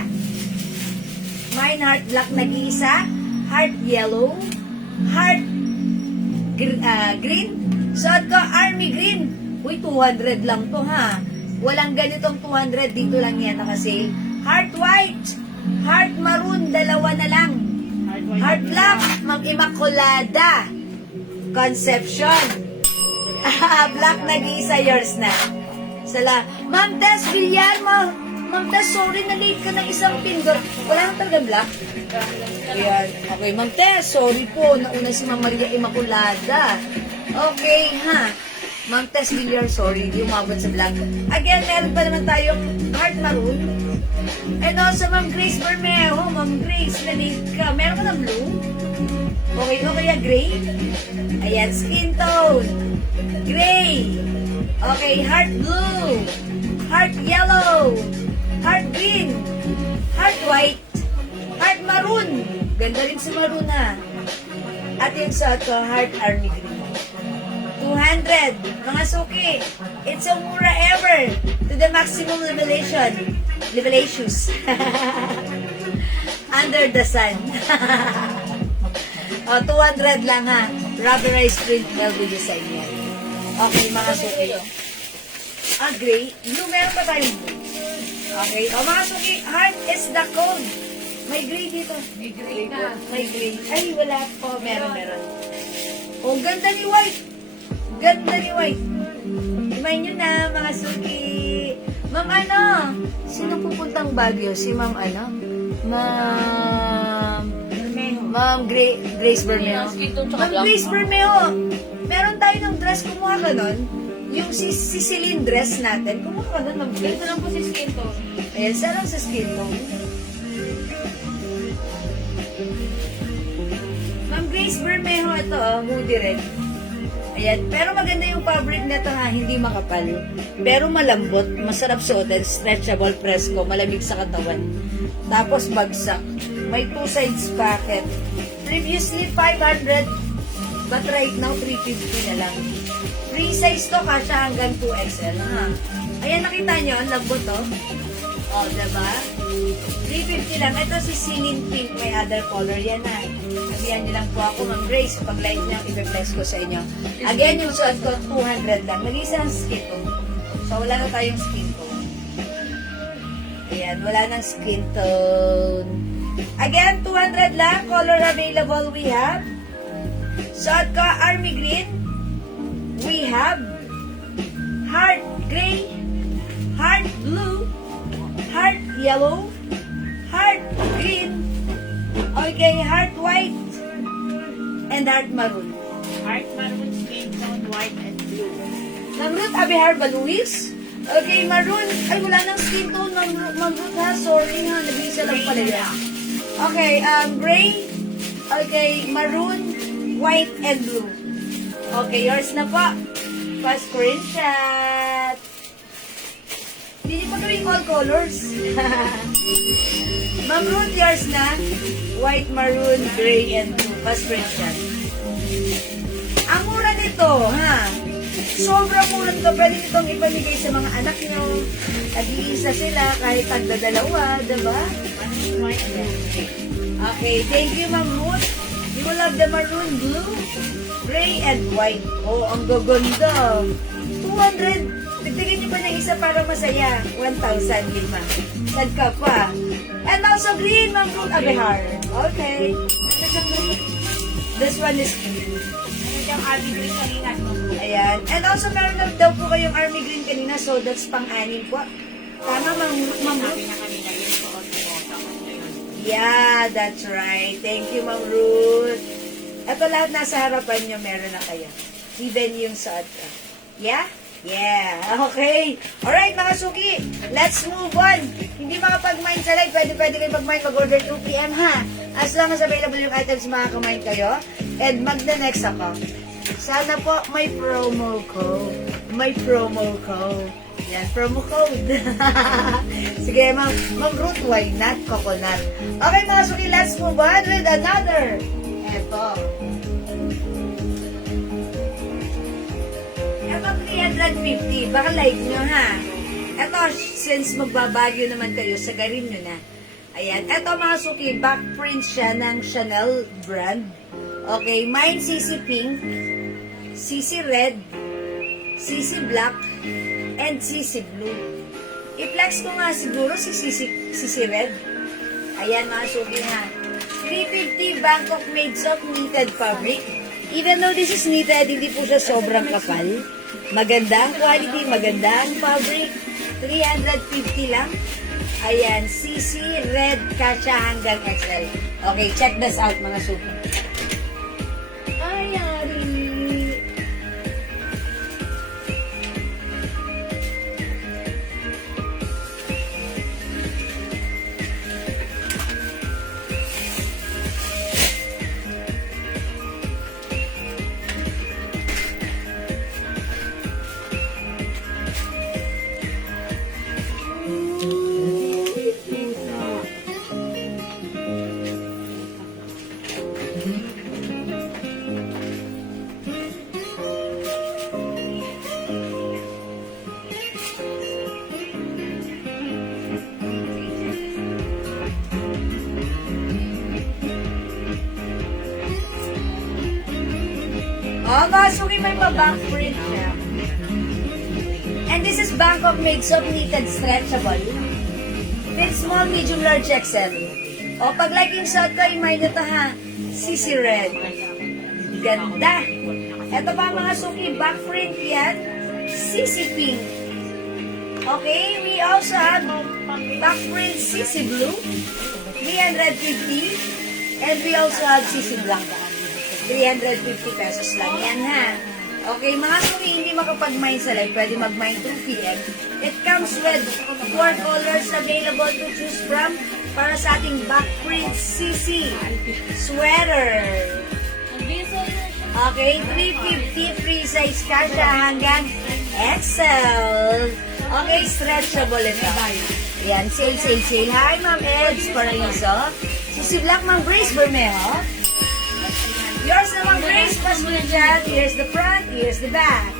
Mine heart black nag-iisa. Heart yellow. Heart green. Suot ko, army green. Uy, 200 lang to ha. Walang ganitong 200, dito lang yan nakasale. Heart white. Heart maroon, dalawa na lang. Heart black, Ma'am Immaculada Concepcion. Black nag-iisa, yours na. Ma'am Tess Villalmo. Ma'am Tess, sorry na late ka ng isang pindot. Wala nang talaga black? Ayan. Okay, Ma'am Tess, sorry po. Nauna si Ma'am Maria Immaculada. Okay, ha. Ma'am Tess Villar, sorry. Hindi umabot sa black. Again, meron pa naman tayong heart maroon. And also, Ma'am Grace Bermejo. Ma'am Grace, na late ka. Meron ka ng blue? Okay, gray. Ayan, skin tone. Gray. Okay, heart blue. Heart yellow. Heart green. Heart white. Heart maroon. Ganda rin si maroon ha. At yung sa ito, heart army green. 200. Mga suki. It's so mura ever. To the maximum revelation. Revelations. Under the sun. 200 lang ha. Rubberized print LV design yan. Okay, mga suki. Gray. Blue, meron pa tayong blue. Okay. Mga suki, heart is the code. May gray dito. May gray na. May gray. Ay, wala po. Meron. Ganda ni white. Ganda ni white. Imay nyo na, mga suki. Ma'am sino pupuntang Baguio? Si Ma'am Ma'am Grace Bermejo. Ma'am Grace Bermejo, meron tayo ng dress, kumuha ka nun. Yung si Celine dress natin, kumuha ka nun, Ma'am Grace. Ito lang po si skin tone. Ayan, sarang sa skin tone. Ma'am Grace Bermejo, ito, hoodie red. Ayan. Pero maganda yung fabric nito ha, hindi makapal. Pero malambot, masarap suotin, stretchable, presko, malamig sa katawan. Tapos bagsak. May 2 sides pocket. Previously 500, but right now 350 na lang. Free size to, kasya hanggang 2XL ha. Ayan, nakita nyo, ang lambot to. O, diba? 350 lang. Ito si Singing Pink, may other color yan ha. Sabihan nyo lang po ako, Ma'am Grace, pag light niya, i-flex ko sa inyo. Again, yung suot ko, 200 lang. Nag-isang skin tone. So, wala na tayong skin tone. Ayan, wala nang skin tone. Again, 200 lang. Color available we have. Suot ko, army green. We have heart gray, heart blue, heart yellow, heart green, okay, heart white, and heart maroon. Heart maroon, skin tone, white and blue. Namrut, Abihar Baluis. Okay, maroon. Ay, wala nang skin tone. Mamrut ha, sorry ha. Nag-isa lang pala yan. Okay, gray. Okay, maroon, white, and blue. Okay, yours na po. Pa-screenshot. Hindi niyo pa gawing all colors. Mamrut, yours na. White, maroon, gray, and blue. Pa-screenshot. Ang mura nito, ha? Sobrang mura nito. Pwede itong ipamigay sa mga anak nyo. Nag-iisa sila kahit tagdadalawa, diba? Okay, thank you, Mamrut. You will love the maroon, blue, gray, and white. Oh, ang gaganda. 200. Dagdagan niyo pa ng isa para masaya. 1,000, lima. Sad ka pa. And also green, Mamrut Abihar. Okay. This one is green. Yung army green kanina, Ayan. And also, meron na daw po kayong army green kanina, so that's pang-anim po. Tama, Mamrut? na kanina yung suot ko. Tapos ngayon. Yeah, that's right. Thank you, Ma'am Ruth. Ito lahat nasa harapan nyo, meron na kayo. Even yung suot ko. Yeah? Yeah. Okay. Alright, mga suki. Let's move on. Hindi makapag-mind sa live. Pwede kayo mag-mind mag-order 2 p.m. ha. As long as available yung items, makaka-mind kayo. And magna-next ako. Sana po may promo code. May promo code. Yan, promo code. Sige, Ma'am Ruth, why not coconut? Okay, mga suki, let's move on with another. Eto. Eto, 350. Baka like nyo, ha? Eto, since magbabagyo naman kayo, sagarin nyo na. Ayan. Eto, mga suki, back print siya ng Chanel brand. Okay, mine CC Pink, CC Red, CC Black, and CC Blue. I-flex ko nga siguro si CC Red. Ayan, mga suki ha. 350 Bangkok made soft knitted fabric. Even though this is knitted, hindi po siya sobrang kapal. Maganda ang quality, maganda ang fabric. 350 lang. Ayan, CC Red, kasya hanggang XL. Okay, check this out mga suki. Ay, ari. Oh, masuki may pa-back print siya. And this is Bangkok made soft knitted stretchable. Fit small, medium, large, XL. O, pag liking suot ko, imay nyo to ha. CC Red. Ganda. Ito pa mga suki, back print yan. CC Pink. Okay, we also have back print CC Blue. 350. And we also have CC Black. 350 pesos lang yan ha. Okay, mga suki, hindi makapag-mine sa live, pwede mag-mine 2 p.m. It comes with 4 colors available to choose from para sa ating back print CC sweater. Okay, 350 free size kasha hanggang XL. Okay, stretchable ito. Yan, sale, sale, sale. Hi, Ma'am Eds Paraiso. Si Black, Ma'am Grace Bermejo. Yours na, Ma'am Grace Pascuchat. Here's the front, here's the back.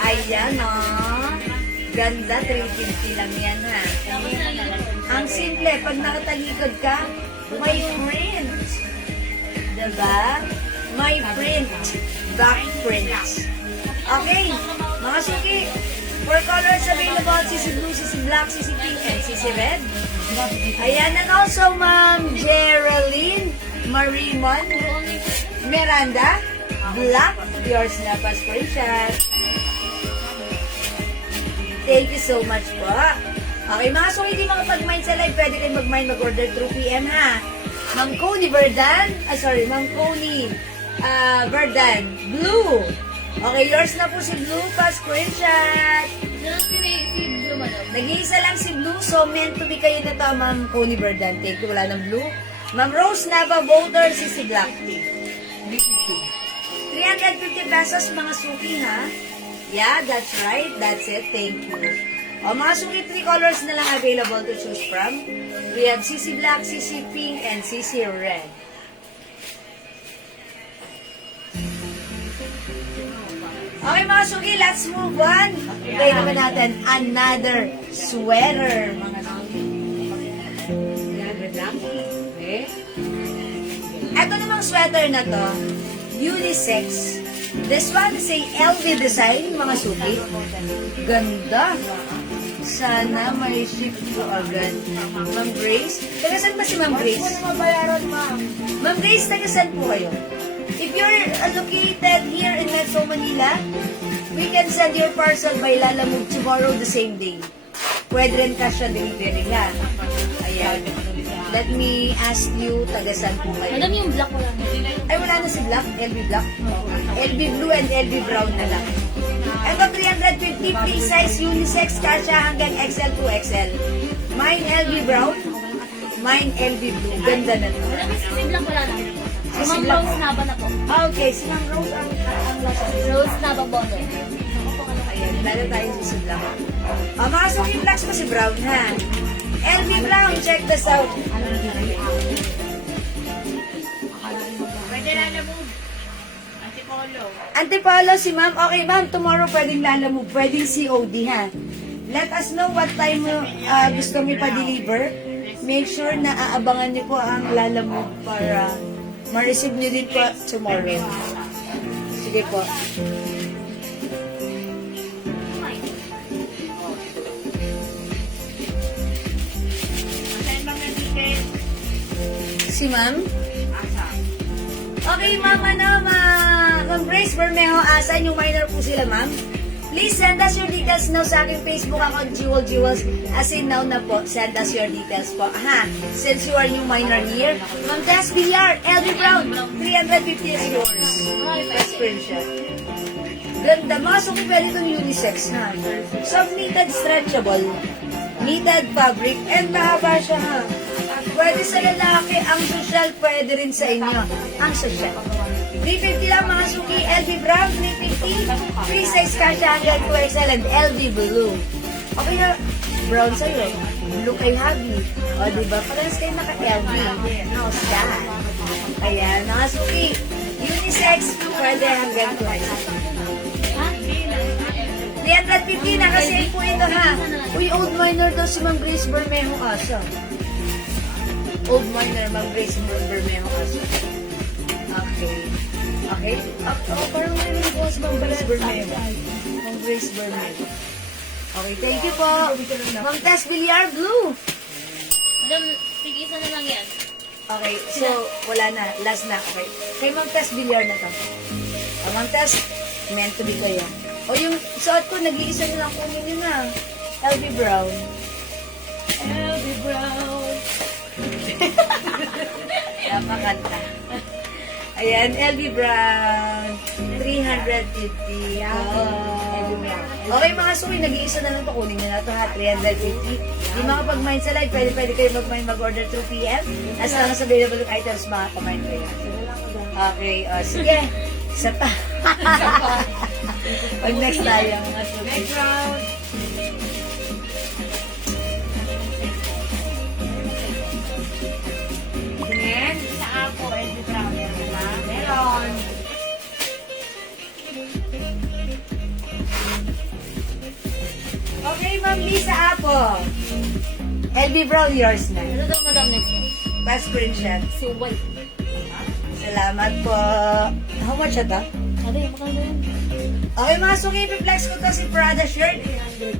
Ayan, oh. Ganda, 350 lang yan, ha. Ang simple, pag nakatalikod ka, may print. Diba? May print. Back print. Okay, mga suki. 4 colors available, CC Blue, CC Black, CC Pink, and CC Red. Ayan, and also, Ma'am Geraldine Marimon Miranda, Black, yours na pa screenshot. Thank you so much po. Okay, mga so hindi makapag-mine sa live, pwede kayo mag-mine, mag-order through PM, ha? Ma'am Coney Verdan, Ma'am Coney Verdan, Blue. Okay, yours na po si Blue pa screenshot. Nag-iisa lang si Blue, so meant to be kayo na to, Ma'am Coney Verdan. Thank you, wala ng Blue. Ma'am Rose Nava, voter, si Black Tea. 350 pesos, mga suki, ha? Yeah, that's right. That's it. Thank you. O, mga suki, 3 colors na lang available to choose from. We have CC Black, CC Pink, and CC Red. Okay, mga suki, let's move on. Try naman natin another sweater, mga suki. Okay. Ito namang sweater na to, unisex. This one is a LV design, mga suki. Ganda. Sana may ship ko agad. Ma'am Grace? Taga saan ba si Ma'am Grace? Ma'am Grace, taga saan po kayo? If you're located here in Metro Manila, we can send your parcel by Lalamove tomorrow the same day. Pwede rin cash on delivery, ha? Ayan. Let me ask you, taga saan po kayo? Madam, yung black wala na. Ay, wala na si Black, LB Black. LB Blue and LB Brown na lang. Ito, 350 free size unisex kasha hanggang XL to XL. Mine LB Brown, mine LB Blue. Ganda na to. Madam, si black wala na. Si Si Ma'am Black. Rose Nava na po. Okay, si Ma'am Rose ang lasa. Rose Nava bottle. Ayan, lalo tayo si Black. Mga suki blacks pa si Brown, ha? LB Brown, check this out. Pwede na na move. Antipolo. Antipolo si ma'am. Okay, ma'am, tomorrow pwedeng lalamove, pwedeng COD, ha? Let us know what time gusto mo pa-deliver. Make sure na aabangan niyo po ang lalamove para ma-receive niyo din po tomorrow. Sige po. Saan bang nag-ticket? Si ma'am? Asa? Okay, ma'am, Ma'am Grace Bermejo, asan yung minor po sila, ma'am? Please send us your details now sa aking Facebook account, Jewel Jewels. As in now na po, send us your details po. Aha, since you are new minor here, Ma'am Tess Villar, LB Brown, 350 is yours. Best screenshot. Ganda, mga suki pwede itong unisex, ha? Soft knitted stretchable, knitted fabric, and mahaba siya, ha? Pwede sa lalaki, ang social pwede rin sa inyo. Ang social. 350 lang mga suki, LB Brown, 350. Free size kasha hanggang 2XL and LB Blue. Okay na, brown sa'yo. Blue kay Habi. O, diba? Parehas kayo naka-LB. How's that? Ayan, mga suki. Unisex, pwede hanggang 2XL. 350 na kasi po ito, ha? Uy, old minor daw si Ma'am Grace Bermejo asa. Old minor, Ma'am Grace Bermejo asa. Okay. Okay? Parang may ko si Ma'am Grace Bermejo. Ma'am Grace Bermejo. Okay, thank you po. Ma'am Tess Villar, Blue. Madam, tig-isa na lang yan. Okay, so wala na. Last na. Okay. Kay Ma'am Tess Villar na to. Ma'am Tess, meant to be kayo. O yung suot ko, nag-iisa na lang kunin nyo na. LB Brown. LB Brown. Napakanta. Ayan, LB Brown. 350. Okay mga suki, nag-iisa na lang ito. Kunin nyo na ito ha, 350. Di makapag-mind sa live, pwede kayo mag-order through PM. As long as available yung items, makapag-mind kayo. Okay, sige. Isa pa. Pag next tayo, mga suki. Next round. Tingin. Sa ako, LB Brown. Meron ba? Meron. Okay, Ma'am Lisa Apo. LB Brown, yours na. Ano daw, madam, next? Pass screenshot. Si White. Salamat po. How much ito? Sabi, makano yun? Okay mga suki, flex ko to si Prada shirt.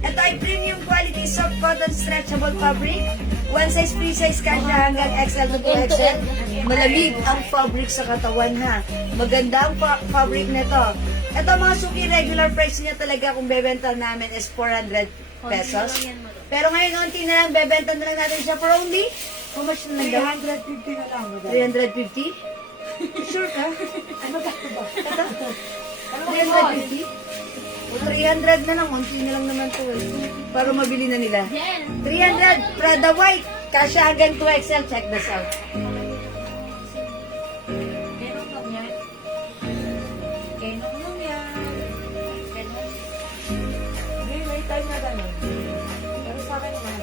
Ito ay premium quality soft cotton stretchable fabric. One size, free size, kasya hanggang XL to 2XL. Malamig ang fabric sa katawan ha. Maganda ang fabric nito. Ito mga suki, regular price niya talaga kung bebenta namin is 400 pesos. Pero ngayon, unti na lang, bebenta na lang natin siya for only, how much na lang? 350 na lang, madam. 350? Sure ka? Ano ba? Ito? 350? O 300 na lang, unti na lang naman to eh. Para mabili na nila. Yan. 300, Prada White, kasya hanggang 2XL, check this out. Kenong lang yan. Kenong lang yan. Ganun. Hindi, may time na gano'n. Pero sa akin naman.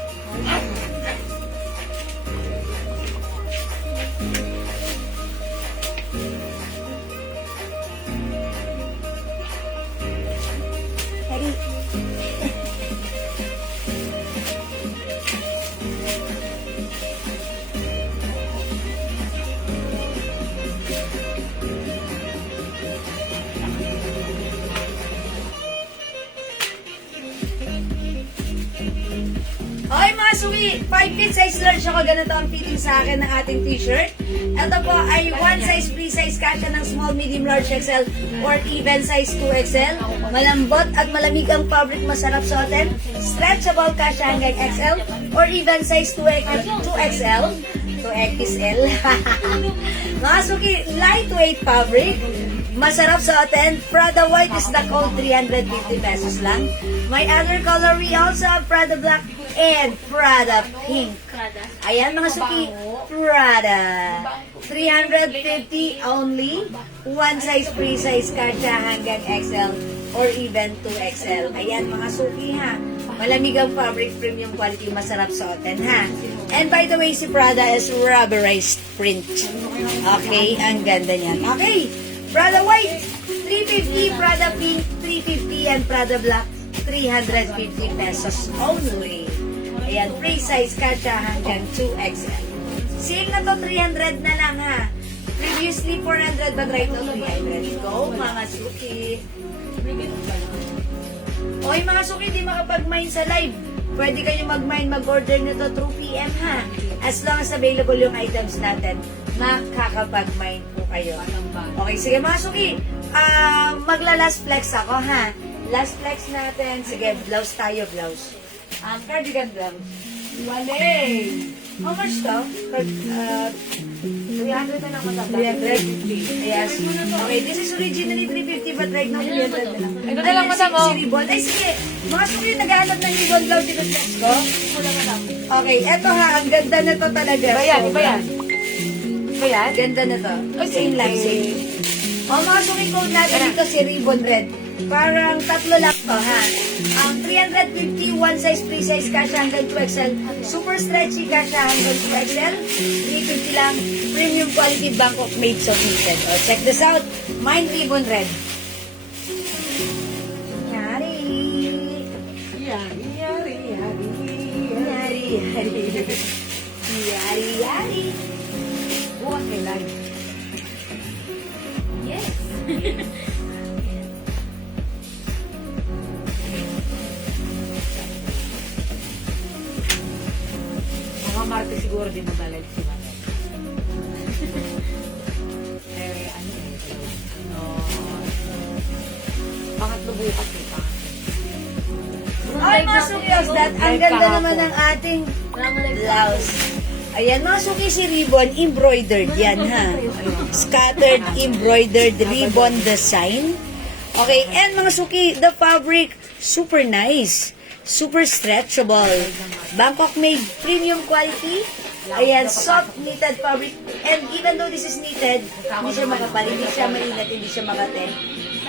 Okay mga suwi, 5 feet size large ako, ganito ang fitting sa akin ng ating t-shirt. Ito po ay 1 size, free size, kasya ng small, medium, large XL or even size 2XL. Malambot at malamig ang fabric, masarap suotin. Stretchable, kasya hanggang XL or even size 2XL. 2XL. Mga suki, lightweight fabric. Masarap suotin. Prada White is the code, 350 pesos lang. My other color, we also have Prada Black and Prada Pink. Kada. Ayan mga suki, Prada. 350 only. One size, free size, kasya hanggang XL or even 2XL. Ayan mga suki ha. Malamig ang fabric, premium quality, masarap suotin ha. And by the way, si Prada is rubberized print. Okay, ang ganda niyan. Okay, Prada White, 350, Prada Pink, 350, and Prada Black, 350 pesos only. Ayan, free size, kasya hanggang 2XL. Sale na to, 300 na lang ha. Previously 400, but right now 300. Go, mga suki. Okay, mga suki, di makapag-mine sa live. Pwede kayo mag-mine, mag-order nito through PM ha. As long as available yung items natin, makakapag-mine po kayo. Okay, sige mga suki. Magla-last flex ako ha. Last flex natin. Sige, blouse tayo, blouse. Cardigan blouse. Wale! How much to? 300 na lang, madam. 300? Yes. Okay, this is originally 350 but right now 300 na lang. Ito na lang, madam, oh. Si ribbon. Ay, sige. Mga suki, naghahanap ng ribbon blouse dito sa ko. Wala, madam. Okay, eto ha. Ang ganda na to talaga. Iba yan, iba yan. Iba yan? Ganda na to. Ay, Same lang, same. O, mga suki code natin dito si ribbon red. Parang tatlo lang to, ha? Ang 350, one size, free size, kasya hanggang 2XL. Super stretchy, kasya hanggang 2XL. 350 lang. Premium quality Bangkok made submitted. O, check this out. Mine ribbon red. Yari. Yari, yari, yari. Yari, yari. Yari, yari. Bukas may live. Yes. Mga Marte siguro din mag-live si Mate. Eh, ano eh. No. Pangatlo bukas eh. Ay, mga sukyos, that ang ganda naman ng ating blouse. Ayan, mga suki si ribbon, embroidered yan, ha? Scattered, embroidered ribbon design. Okay, and mga suki, the fabric, super nice. Super stretchable. Bangkok made premium quality. Ayan, soft knitted fabric. And even though this is knitted, hindi siya makapal, hindi siya mainit, hindi siya makate.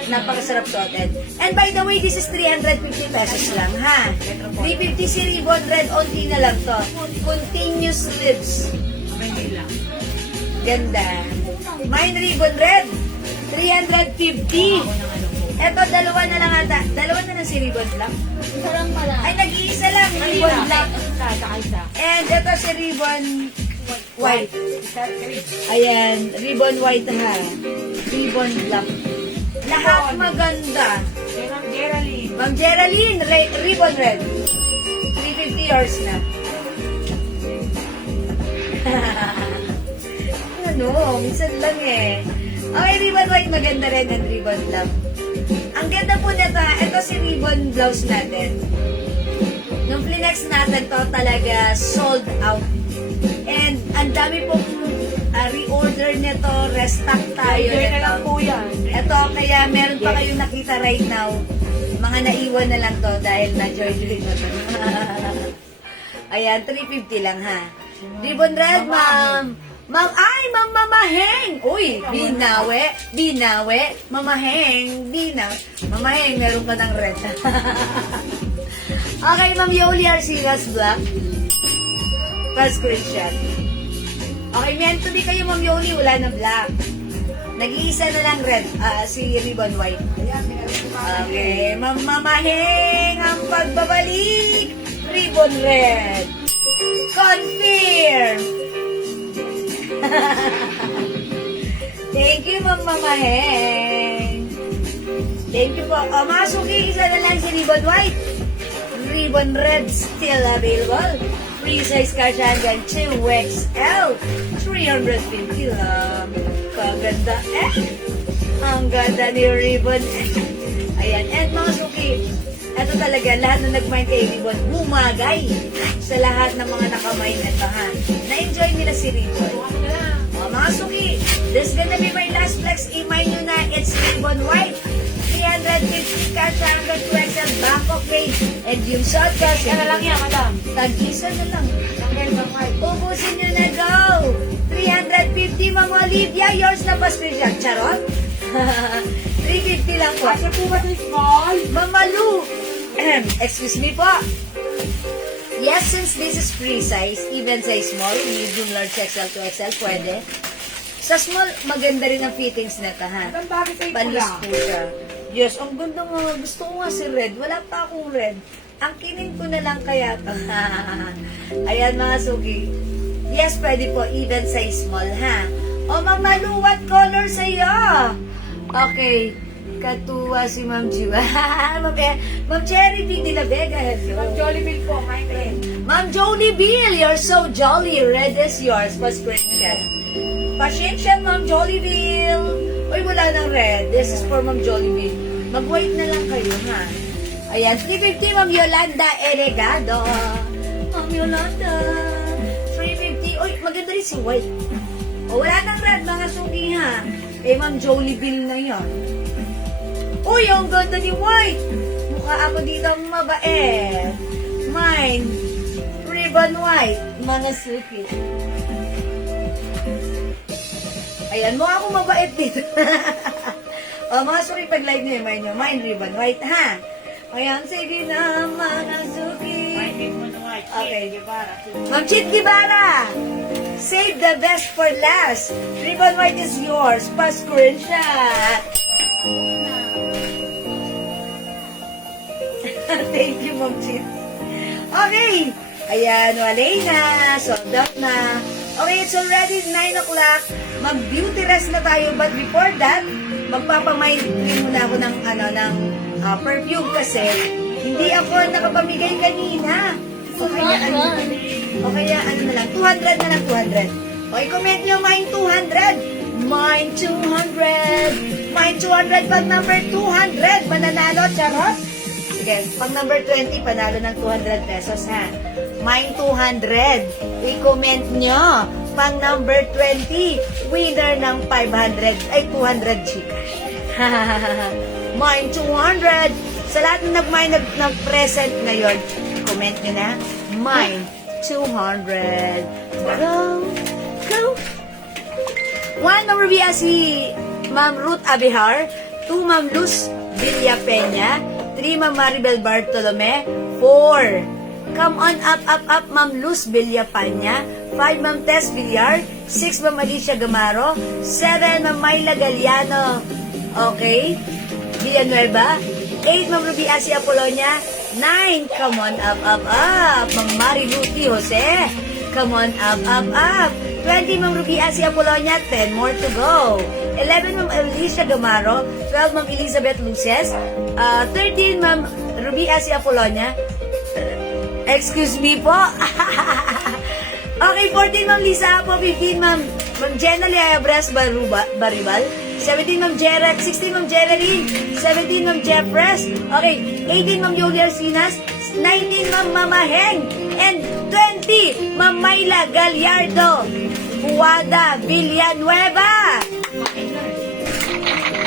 Napakasarap suotin. And by the way, this is 350 pesos lang, ha? 350 si Ribbon Red, onti na lang to. Continuous sleeves. Manila. Ganda. Mine Ribbon Red, 350. Eto, dalawa na lang ata. Dalawa na lang si Ribbon Black. Isa lang pala. Ay, nag-iisa lang, Ribbon Black. Isa. And ito si Ribbon White. Ayan, Ribbon White ha. Ribbon Black. Lahat maganda. Kay Ma'am Geraldine. Ma'am Geraldine, Ribbon Red. 350 yours na. Ano, minsan lang eh. Okay, Ribbon White maganda rin and Ribbon Black. Ang ganda po nito, ito si Ribbon Blouse natin. Nung flinex natin to talaga sold out. And ang dami pong reorder nito, restock tayo Enjoy na lang nito. po yan. Ito, kaya meron pa kayong nakita right now. Mga naiwan na lang to dahil na-joy din na to. Ayan, 350 lang ha. Ribbon Red, ma'am. Ma'am, ay, ma'am Mamaheng. Uy, binawe, Mamaheng, Mamaheng, meron pa ng red. Okay, Ma'am Yoli Arcilas Black. First screenshot. Okay, meant to be kayo, Ma'am Yoli, wala na black. Nag-iisa na lang red, si Ribbon White. Okay, Ma'am Mamaheng, ang pagbabalik. Ribbon Red. Confirm. Thank you, Ma'am Mamaheng. Thank you po. O, masuki, isa na lang si Ribbon White. Ribbon Red still available. Free size cash hanggang 2XL. 350 lang. Kaganda eh. Ang ganda ni Ribbon eh. Ayan. And mga suki, ito talaga, lahat na nag-mine kay Ribbon, bumagay sa lahat ng mga nakamine ito ha. Na-enjoy nila si Ribbon. Mga suki, this gonna be my last flex. I-mine nyo na, it's Ribbon White. 350 cash hanggang 2XL Bangkok grade. And yung short cash, Yan na lang yan, madam. tag-isa na lang. Ang Ribbon White. Ubusin nyo na, go! 350, Ma'am Olivia, yours na ba screenshot? Charot? 350 lang po. Kasi po ba ito small? Mamalu! Excuse me po. Yes, since this is free size, even size small, medium, large, XL to XL, pwede. Sa small, maganda rin ang fittings na ito, ha? Madam, bakit ay Panis pula? po siya. Yes, ang ganda nga. Gusto ko nga si red. Wala pa akong red. Ang kinin ko na lang kaya to. Ayan mga suki. Yes, pwede po. Even size small, ha? O, Ma'am Malu, what color sa'yo? Okay. Katuwa si Ma'am Jiwa. Ma'am Cherry B. de la Vega. Ma'am Jollibee po, my friend. Ma'am Jolie Bill, you're so jolly. Red is yours. Pa-screenshot. Pasensya, Ma'am Jolie Bill. Uy, wala nang red. This is for Ma'am Jolie Bill. Mag-white na lang kayo, ha? Ayan, 350, Ma'am Yolanda Eregado. Ma'am Yolanda. 350. Uy, maganda rin si white. O, wala nang red, mga suki, ha? Eh, Ma'am Jolie Bill na yan. Uy, ang ganda ni white. Mukha ako dito mabait. Mine, Ribbon White, mga suki. Ayan, mukha akong mabait dito. O, mga suki, pag live nyo, mine Ribbon White, ha? Ayan, sige na, mga suki. My Ribbon White. Okay. Guevara. Ma'am Chit Gibara, save the best for last. Ribbon White is yours. Pa-screenshot. Thank you, Ma'am Chit. Okay. Ayan, wala na. Sold out na. Okay, it's already 9 o'clock. Mag-beauty rest na tayo. But before that, magpapamind muna ako ng, perfume kasi hindi ako nakapamigay kanina. O kaya ano na lang, 200 na lang, 200. Okay, comment nyo, mine 200. Mine 200. Mine 200 pag number 200. Mananalo, charot. Sige, pag number 20, panalo ng 200 pesos, ha? Mine 200. I-comment nyo. Pang number 20, winner ng 500, ay 200 Gcash. Mine 200. Sa lahat na nag-present ngayon, comment nyo na, mine 200. Go, go. 1, Ma'am Rubia, si Ma'am Ruth Abihar. 2, Ma'am Luz Villapeña. 3, Ma'am Maribel Bartolome. 4, come on up, Ma'am Luz Villapaña. 5, Ma'am Tess Villar. 6, Ma'am Alicia Gamaro. 7, Ma'am Myla Galiano. Okay. Villanueva. 8, Ma'am Ruby Asi Apolonia. 9, come on up, Ma'am Mariluti Jose. Come on up. 20, Ma'am Ruby Asi Apolonia. 10 more to go. 11, Ma'am Alicia Gamaro. 12, Ma'am Elizabeth Luces. 13, Ma'am Ruby Asi Apolonia. Excuse me po. Okay, 14, Ma'am Lisa Apo. 15, Ma'am Jenna Leabres Baribal. 17, Ma'am Jeret. 16, Ma'am Jerry. 17, Ma'am Jeffres. Okay, 18, Ma'am Yoli Arsinas. 19, Ma'am Mama Heng. And 20, Ma'am Myla Gallardo. Buwada Villanueva.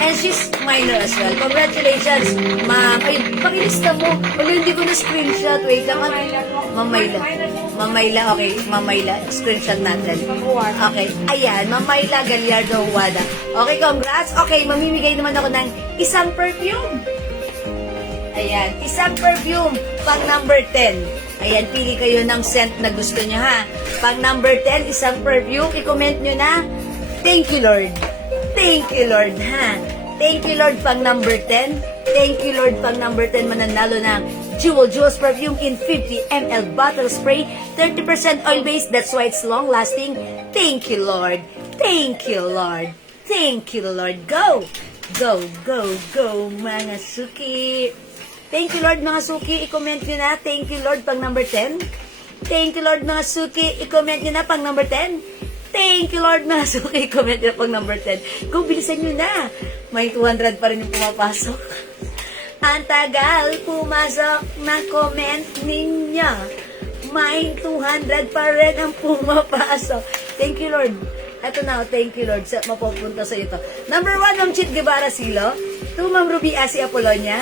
And she's minor as well. Congratulations, ma'am. Ay, pakilista mo. Wala, hindi ko na screenshot. Wait lang. Ma'am Myla. Ma'am Myla, okay. Ma'am Myla, screenshot natin. Okay. Ayan, Ma'am Myla Gallardo Huwada. Okay, congrats. Okay, mamimigay naman ako ng isang perfume. Ayan, isang perfume. Pang number 10. Ayan, pili kayo ng scent na gusto nyo, ha. Pang number 10, isang perfume. I-comment nyo na. Thank you, Lord. Thank you, Lord, ha? Thank you, Lord, pang number 10. Thank you, Lord, pang number 10, mananalo ng Jewels Perfume in 50 ml bottle spray. 30% oil-based, that's why it's long-lasting. Thank you, Lord. Thank you, Lord. Thank you, Lord. Go! Go, go, go, mga suki. Thank you, Lord, mga suki. I-comment nyo na. Thank you, Lord, pang number 10. Thank you, Lord, mga suki. I-comment nyo na pang number 10. Thank you, Lord, mga suki. Comment nyo pang number 10. Go, bilisan nyo na. May 200 pa rin yung pumapasok. Ang tagal pumasok na comment ninyo. May 200 pa rin ang pumapasok. Thank you, Lord. Ito na, thank you, Lord. Mapupunta sa ito. Number 1, Ma'am Chit Guevara Silo. 2, Ma'am Ruby Asi Apolonia.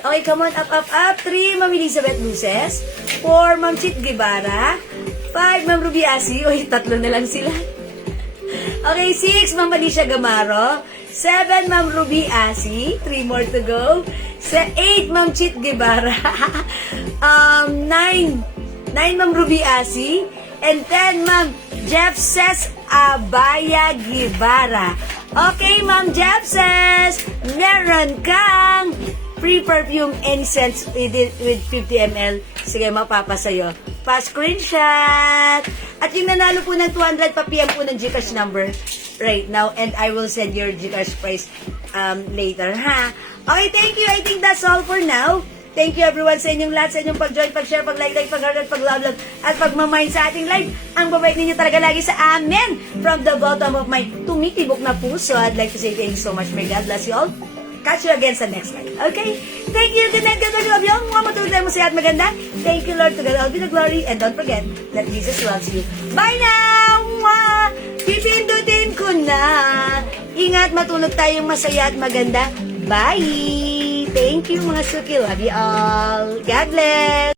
Okay, come on, up. 3, Ma'am Elizabeth Luces. 4, Ma'am Chit Guevara. 5, Ma'am Ruby Asi. Uy, 3 na lang sila. Okay, 6, Ma'am Alicia Gamaro. 7, Ma'am Ruby Asi. 3 more to go. 8, Ma'am Chit Guevara. 9, Ma'am Ruby Asi. And 10, Ma'am Jeff says Abaya Guevara. Okay, Ma'am Jeff says, meron kang free perfume incense with 50 ml. Sige, mapapasayo. Pa-screenshot. At yung nanalo po ng 200, pa-PM po ng Gcash number right now. And I will send your Gcash price later, ha? Okay, thank you. I think that's all for now. Thank you everyone sa inyong lahat, sa inyong pag-join, pag-share, pag-like, pag-heart, pag-love, at pag-mamind sa ating live. Ang babait ninyo talaga lagi sa amin. From the bottom of my tumitibok na puso, I'd like to say thank you so much. May God bless you all. Catch you again sa next live. Okay? Thank you. Good night. God love you. Mga matulog tayo masaya at maganda. Thank you, Lord. To God all be the glory. And don't forget that Jesus loves you. Bye now! Mwah! Pipindutin ko na. Ingat, matulog tayong masaya at maganda. Bye! Thank you, mga suki. Love you all. God bless!